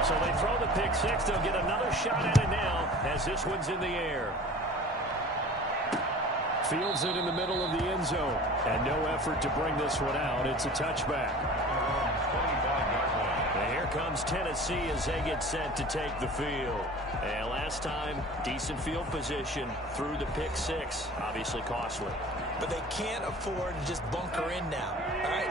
So they throw the pick 6. They'll get another shot at it now as this one's in the air. Fields it in the middle of the end zone. And no effort to bring this one out. It's a touchback. And here comes Tennessee as they get set to take the field. And last time, decent field position through the pick 6. Obviously costly. But they can't afford to just bunker in now. All right,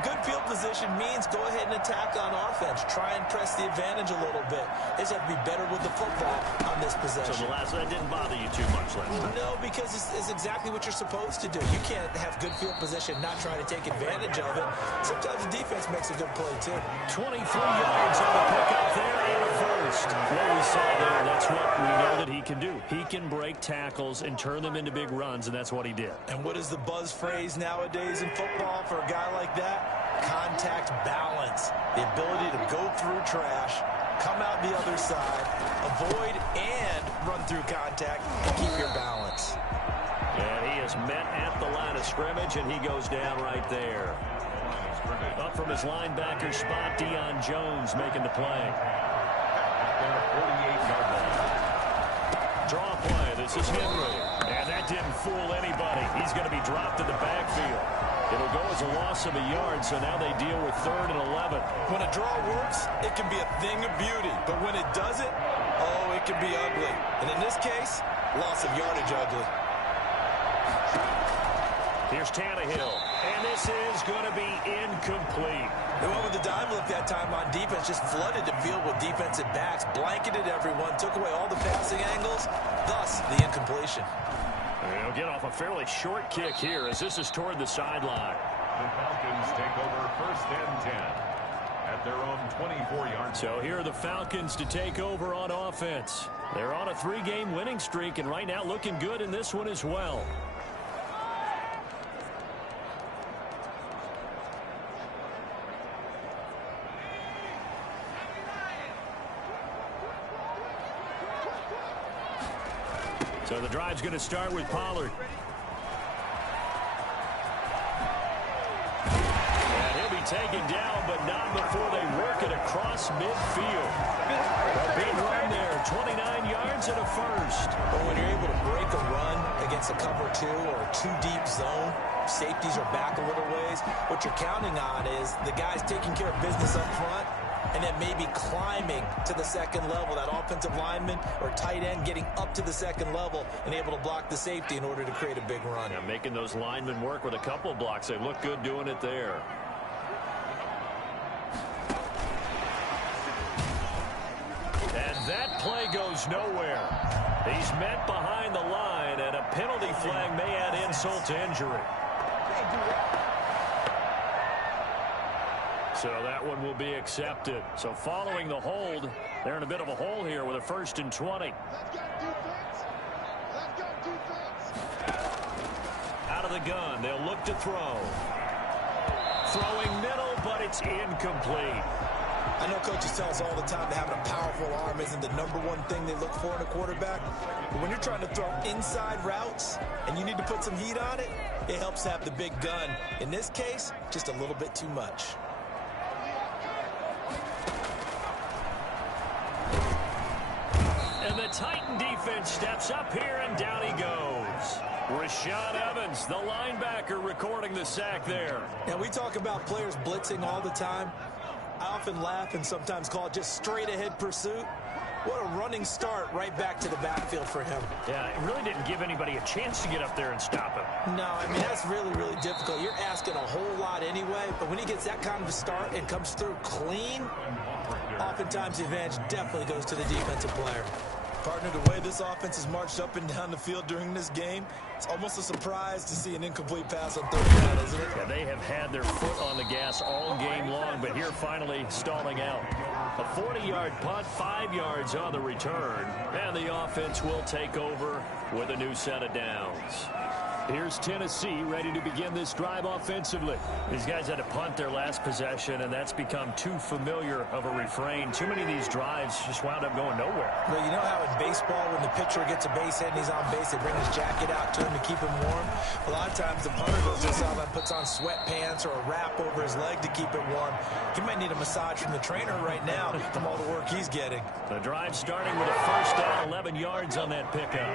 Good field position means go ahead and attack on offense. Try and press the advantage a little bit. They just have to be better with the football on this possession. So that didn't bother you too much last time? No, because it's exactly what you're supposed to do. You can't have good field position, not try to take advantage of it. Sometimes the defense makes a good play, too. 23 yards on the pickup there and a first. What we saw there, that's what we know that he can do. He can break tackles and turn them into big runs, and that's what he did. And what is the buzz phrase nowadays in football for a guy like that? Contact balance. The ability to go through trash, come out the other side, avoid and run through contact, and keep your balance. And he is met at the line of scrimmage, and he goes down right there. Up from his linebacker spot, Deion Jones making the play. Draw play. This is Henry. And that didn't fool anybody. He's going to be dropped in the backfield. It'll go as a loss of a yard, so now they deal with 3rd and 11. When a draw works, it can be a thing of beauty. But when it doesn't, oh, it can be ugly. And in this case, loss of yardage ugly. Here's Tannehill. And this is going to be incomplete. They went with the dime look that time on defense, just flooded the field with defensive backs, blanketed everyone, took away all the passing angles, thus the incompletion. He'll get off a fairly short kick here as this is toward the sideline. The Falcons take over 1st and 10 at their own 24-yard. So here are the Falcons to take over on offense. They're on a 3-game winning streak and right now looking good in this one as well. So the drive's going to start with Pollard. And he'll be taken down, but not before they work it across midfield. A big run there, 29 yards and a first. But when you're able to break a run against a cover 2 or a 2-deep zone, safeties are back a little ways. What you're counting on is the guys taking care of business up front, and then maybe climbing to the second level. That offensive lineman or tight end getting up to the second level and able to block the safety in order to create a big run. Yeah, making those linemen work with a couple blocks. They look good doing it there. And that play goes nowhere. He's met behind the line, and a penalty flag may add insult to injury. So that one will be accepted. So following the hold, they're in a bit of a hole here with a 1st and 20. Out of the gun, they'll look to throw. Throwing middle, but it's incomplete. I know coaches tell us all the time that having a powerful arm isn't the #1 thing they look for in a quarterback. But when you're trying to throw inside routes and you need to put some heat on it, it helps to have the big gun. In this case, just a little bit too much. And the Titan defense steps up here, and down he goes. Rashaan Evans, the linebacker, recording the sack there. Now, we talk about players blitzing all the time. I often laugh and sometimes call it just straight-ahead pursuit. What a running start right back to the backfield for him. Yeah, it really didn't give anybody a chance to get up there and stop him. No, I mean, that's really, really difficult. You're asking a whole lot anyway, but when he gets that kind of a start and comes through clean, oftentimes the advantage definitely goes to the defensive player. Partner, the way this offense has marched up and down the field during this game, it's almost a surprise to see an incomplete pass on 3rd down, isn't it? Yeah, they have had their foot on the gas all game long, but here finally stalling out. A 40-yard punt, 5 yards on the return, and the offense will take over with a new set of downs. Here's Tennessee ready to begin this drive offensively. These guys had to punt their last possession, and that's become too familiar of a refrain. Too many of these drives just wound up going nowhere. Well, you know how in baseball, when the pitcher gets a base hit and he's on base, they bring his jacket out to him to keep him warm? A lot of times the punter goes to the sideline, puts on sweatpants or a wrap over his leg to keep it warm. He might need a massage from the trainer right now from all the work he's getting. The drive starting with a 1st down, 11 yards on that pickup.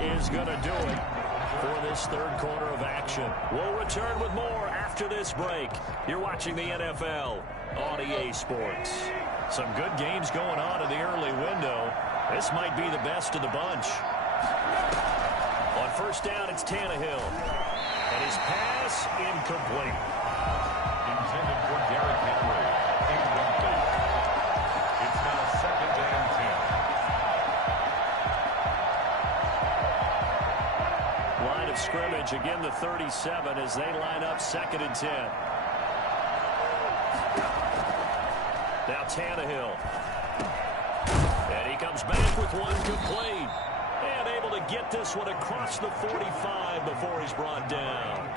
Is going to do it for this 3rd quarter of action. We'll return with more after this break. You're watching the NFL on EA Sports. Some good games going on in the early window. This might be the best of the bunch. On first down, it's Tannehill. And his pass incomplete. Intended for Derrick Henry. Incomplete. It's now 2nd and 10. Line of scrimmage, again the 37 as they line up 2nd and 10. Now Tannehill. And he comes back with one complete. And able to get this one across the 45 before he's brought down.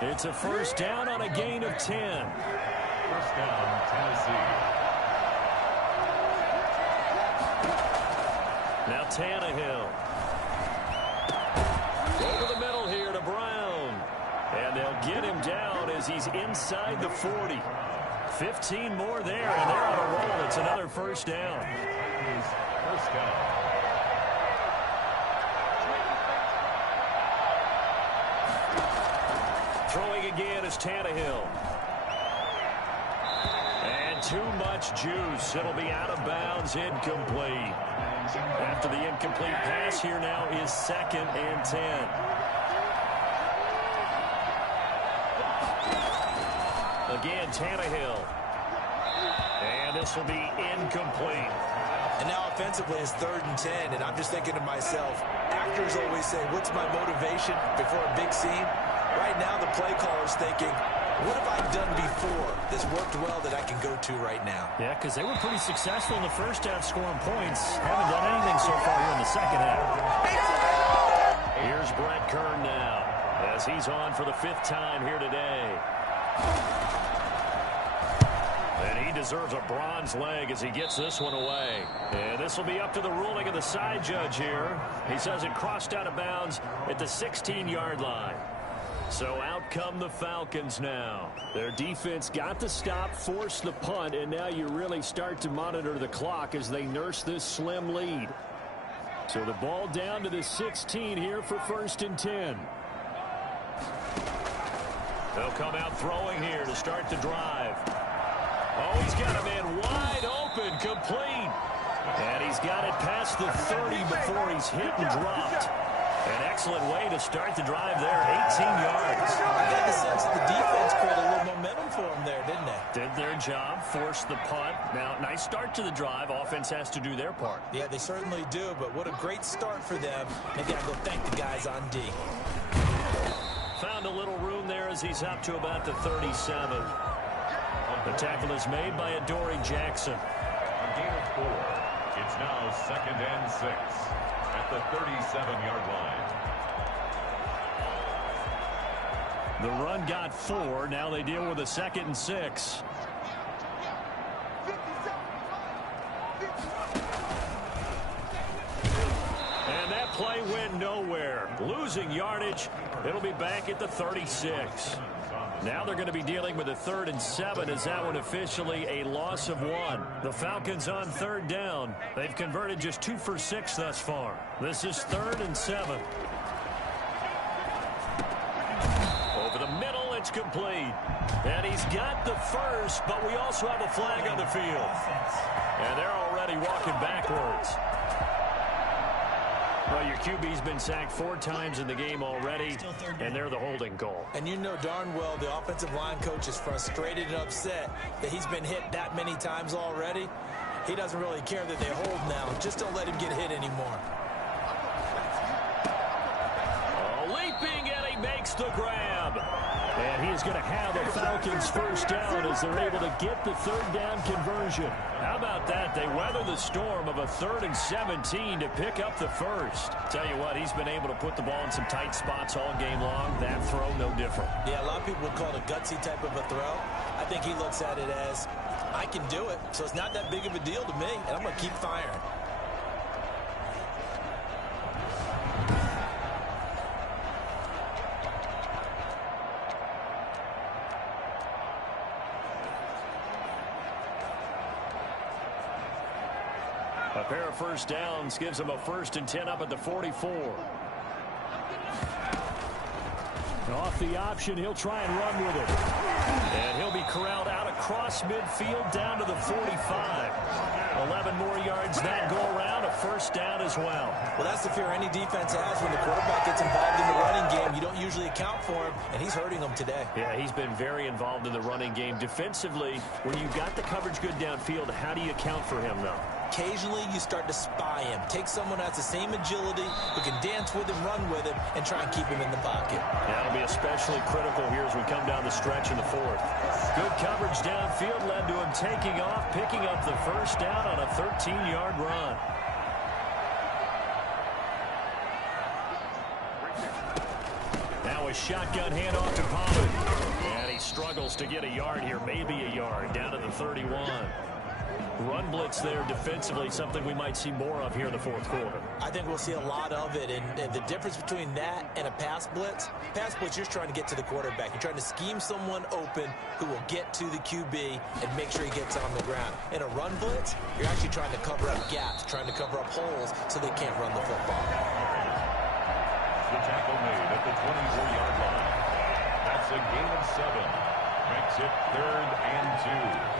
It's a first down on a gain of 10. First down, Tennessee. Now Tannehill. Over the middle here to Brown. And they'll get him down as he's inside the 40. 15 more there, and they're on a roll. It's another first down. First down. Throwing again is Tannehill. And too much juice. It'll be out of bounds, incomplete. After the incomplete pass, here now is 2nd and 10. Again, Tannehill. And this will be incomplete. And now offensively it's 3rd and 10, and I'm just thinking to myself, actors always say, what's my motivation before a big scene? Right now the play caller's thinking, what have I done before that's worked well that I can go to right now? Yeah, because they were pretty successful in the first half scoring points. Haven't done anything so far here in the second half. Here's Brett Kern now as he's on for the 5th time here today. And he deserves a bronze leg as he gets this one away. And this will be up to the ruling of the side judge here. He says it crossed out of bounds at the 16-yard line. So out come the Falcons now. Their defense got the stop, forced the punt, and now you really start to monitor the clock as they nurse this slim lead. So the ball down to the 16 here for 1st and 10. They'll come out throwing here to start the drive. Oh, he's got a man wide open, complete. And he's got it past the 30 before he's hit and dropped. An excellent way to start the drive there, 18 yards. I got the sense that the defense created a little momentum for them there, didn't they? Did their job, forced the punt. Now, nice start to the drive. Offense has to do their part. Yeah, they certainly do, but what a great start for them. They got to go thank the guys on D. Found a little room there as he's up to about the 37. The tackle is made by Adoree Jackson. A gain of 4. It's now 2nd and 6 at the 37-yard line. The run got 4. Now they deal with a 2nd and 6. And that play went nowhere. Losing yardage. It'll be back at the 36. Now they're going to be dealing with a 3rd and 7 as that one officially a loss of 1. The Falcons on 3rd down. They've converted just 2 for 6 thus far. This is 3rd and 7. Over the middle, it's complete. And he's got the first, but we also have a flag on the field. And they're already walking backwards. Well, your QB's been sacked 4 times in the game already, and they're the holding goal. And you know darn well the offensive line coach is frustrated and upset that he's been hit that many times already. He doesn't really care that they hold now. Just don't let him get hit anymore. Leaping, and he makes the grab. And he's going to have a Falcons first down as they're able to get the 3rd down conversion. How about that? They weather the storm of a 3rd and 17 to pick up the first. Tell you what, he's been able to put the ball in some tight spots all game long. That throw, no different. Yeah, a lot of people would call it a gutsy type of a throw. I think he looks at it as, I can do it, so it's not that big of a deal to me, and I'm going to keep firing. A pair of first downs gives him a 1st and 10 up at the 44. Off the option, he'll try and run with it. And he'll be corralled out across midfield down to the 45. 11 more yards that go around, a 1st first down as well. Well, that's the fear any defense has when the quarterback gets involved in the running game. You don't usually account for him, and he's hurting them today. Yeah, he's been very involved in the running game. Defensively, when you got the coverage good downfield, how do you account for him, though? Occasionally, you start to spy him. Take someone who has the same agility, who can dance with him, run with him, and try and keep him in the pocket. That'll be especially critical here as we come down the stretch in the fourth. Good coverage downfield led to him taking off, picking up the first down on a 13-yard run. Now a shotgun handoff to Pollard. And he struggles to get a yard here, maybe a yard, down to the 31. Run blitz there defensively, something we might see more of here in the fourth quarter. I think we'll see a lot of it, and the difference between that and a pass blitz, you're trying to get to the quarterback. You're trying to scheme someone open who will get to the QB and make sure he gets on the ground. In a run blitz, you're actually trying to cover up gaps, trying to cover up holes so they can't run the football. The tackle made at the 24-yard line. That's a gain of 7. Makes it 3rd and 2.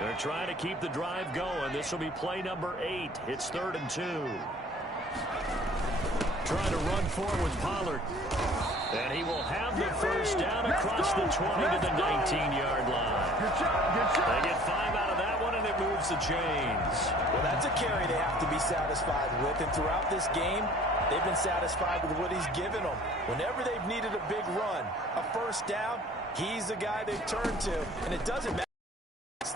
They're trying to keep the drive going. This will be play number 8. It's 3rd and 2. Trying to run forward with Pollard. And he will have the first down across the 20 to the 19-yard line. They get 5 out of that one, and it moves the chains. Well, that's a carry they have to be satisfied with. And throughout this game, they've been satisfied with what he's given them. Whenever they've needed a big run, a first down, he's the guy they've turned to. And it doesn't matter.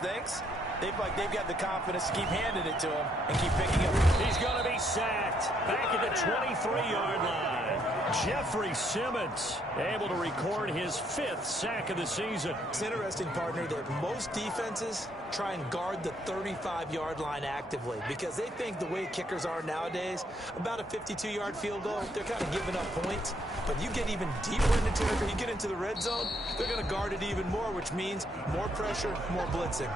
Thinks they've got the confidence to keep handing it to him and keep picking up. He's going to be sacked back at the 23-yard line. Jeffrey Simmons able to record his 5th sack of the season. It's interesting, partner, that most defenses try and guard the 35-yard line actively because they think the way kickers are nowadays, about a 52-yard field goal, they're kind of giving up points. But you get even deeper into territory, you get into the red zone, they're going to guard it even more, which means more pressure, more blitzing.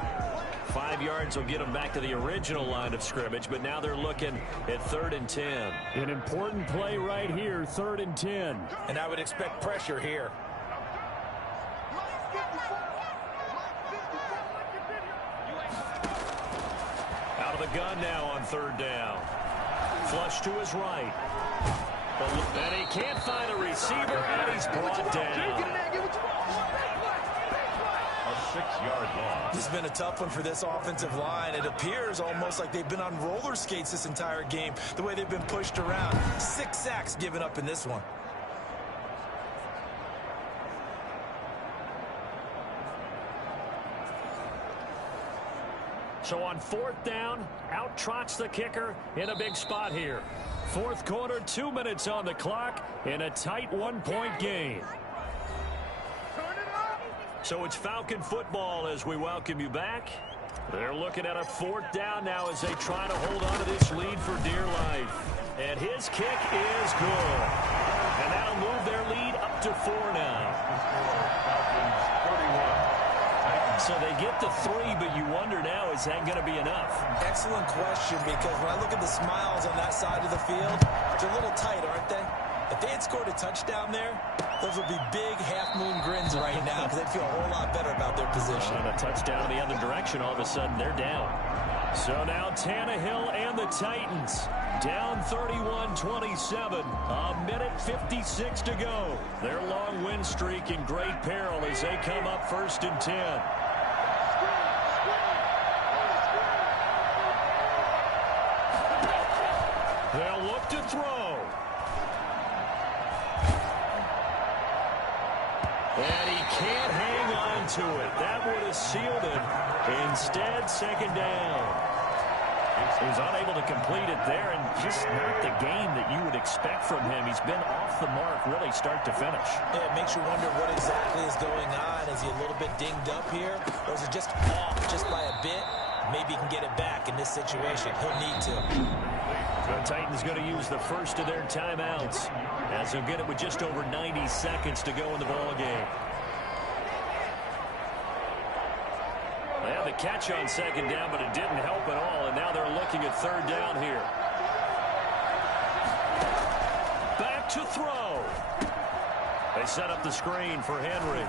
5 yards will get them back to the original line of scrimmage, but now they're looking at 3rd and 10. An important play right here, 3rd and 10. And I would expect pressure here. Out of the gun now on 3rd down. Flush to his right. And he can't find a receiver, and he's brought down. A 6-yard loss. This has been a tough one for this offensive line. It appears almost like they've been on roller skates this entire game, the way they've been pushed around. 6 sacks given up in this one. So on 4th down, out trots the kicker in a big spot here. 4th quarter, 2 minutes on the clock in a tight 1-point game. So it's Falcon football as we welcome you back. They're looking at a 4th down now as they try to hold on to this lead for dear life. And his kick is good. And that'll move their lead up to 4 now. So they get to 3, but you wonder now, is that going to be enough? Excellent question, because when I look at the smiles on that side of the field, they're a little tight, aren't they? If they had scored a touchdown there, those would be big half-moon grins right now because they'd feel a whole lot better about their position. And a touchdown in the other direction, all of a sudden they're down. So now Tannehill and the Titans down 31-27. A minute 56 to go. Their long win streak in great peril as they come up 1st and 10. They'll look to throw. And he can't hang on to it. That would have sealed it. Instead, 2nd down. He's unable to complete it there, and just not the game that you would expect from him. He's been off the mark really start to finish. Yeah, it makes you wonder what exactly is going on. Is he a little bit dinged up here, or is it just off just by a bit? Maybe he can get it back in this situation. He'll need to. The Titans going to use the first of their timeouts as they'll get it with just over 90 seconds to go in the ball game. They had the catch on 2nd down, but it didn't help at all, and now they're looking at 3rd down here. Back to throw. They set up the screen for Henry.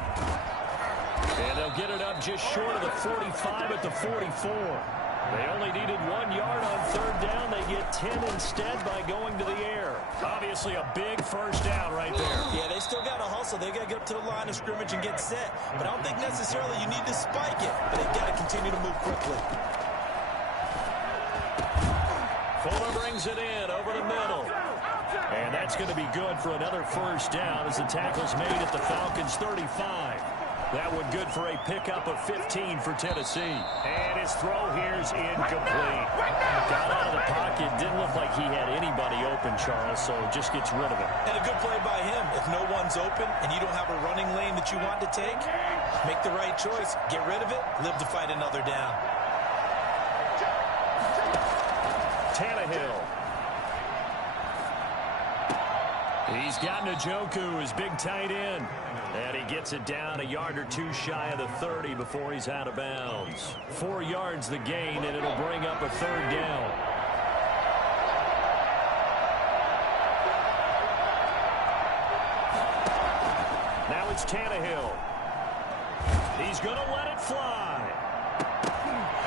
And they'll get it up just short of the 45 at the 44. They only needed 1 yard on third down. They get 10 instead by going to the air. Obviously a big first down right there. Yeah, they still got to hustle. They got to get up to the line of scrimmage and get set. But I don't think necessarily you need to spike it. But they've got to continue to move quickly. Fuller brings it in over the middle. And that's going to be good for another first down as the tackle's made at the Falcons' 35. That one good for a pickup of 15 for Tennessee. And his throw here's incomplete. Got out of the pocket. Didn't look like he had anybody open, Charles, so just gets rid of it. And a good play by him. If no one's open and you don't have a running lane that you want to take, make the right choice. Get rid of it. Live to fight another down. Tannehill. He's got Njoku, his big tight end. And he gets it down a yard or two shy of the 30 before he's out of bounds. 4 yards the gain, and it'll bring up a third down. Now it's Tannehill. He's going to let it fly.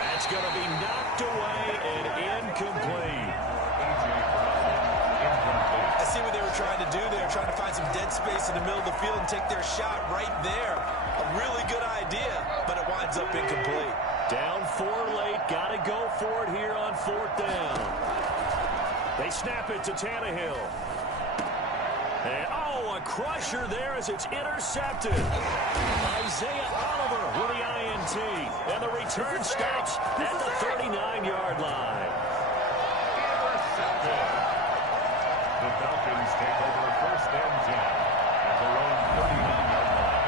That's going to be knocked away and incomplete. I see what they were trying to do. They were trying to find some dead space in the middle of the field and take their shot right there. A really good idea, but it winds up incomplete. Down 4 late. Got to go for it here on fourth down. They snap it to Tannehill. And, a crusher there as it's intercepted. Isaiah Oliver with the INT. And the return stops at the 39-yard line. The Falcons take over first and 10 at their own 39-yard line.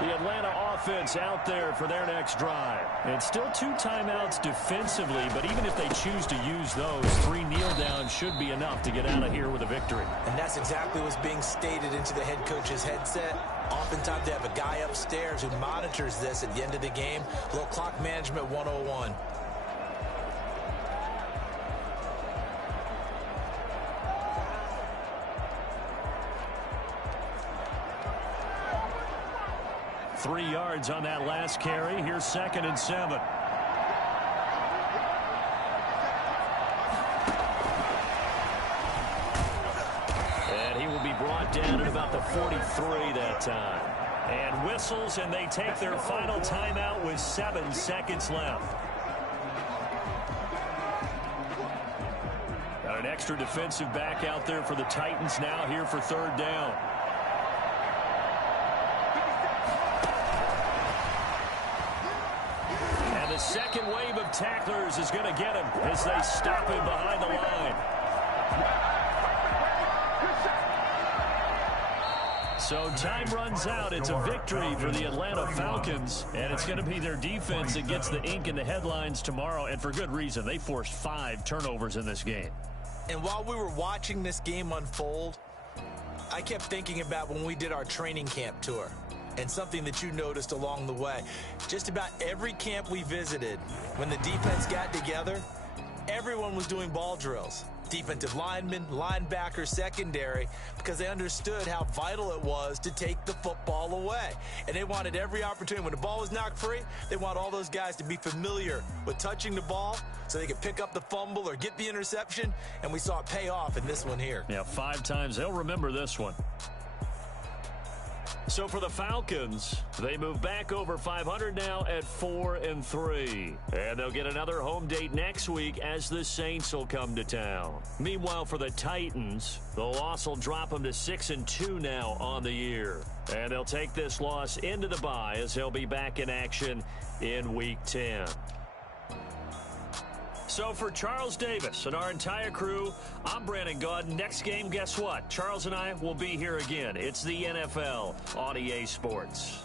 The Atlanta offense out there for their next drive. And still 2 timeouts defensively, but even if they choose to use those, 3 kneel downs should be enough to get out of here with a victory. And that's exactly what's being stated into the head coach's headset. Oftentimes they have a guy upstairs who monitors this at the end of the game. A little clock management 101. Three yards on that last carry. Here's 2nd and 7. And he will be brought down at about the 43 that time. And whistles, and they take their final timeout with 7 seconds left. Got an extra defensive back out there for the Titans now here for third down. The second wave of tacklers is going to get him as they stop him behind the line. So time runs out. It's a victory for the Atlanta Falcons, and it's going to be their defense that gets the ink in the headlines tomorrow, and for good reason. They forced 5 turnovers in this game. And while we were watching this game unfold, I kept thinking about when we did our training camp tour. And something that you noticed along the way. Just about every camp we visited, when the defense got together, everyone was doing ball drills. Defensive linemen, linebackers, secondary, because they understood how vital it was to take the football away. And they wanted every opportunity. When the ball was knocked free, they want all those guys to be familiar with touching the ball so they could pick up the fumble or get the interception. And we saw it pay off in this one here. Yeah, 5 times. They'll remember this one. So for the Falcons, they move back over 500 now at 4-3. And they'll get another home date next week as the Saints will come to town. Meanwhile, for the Titans, the loss will drop them to 6-2 now on the year. And they'll take this loss into the bye as they'll be back in action in Week 10. So for Charles Davis and our entire crew, I'm Brandon Gaudin. Next game, guess what? Charles and I will be here again. It's the NFL on EA Sports.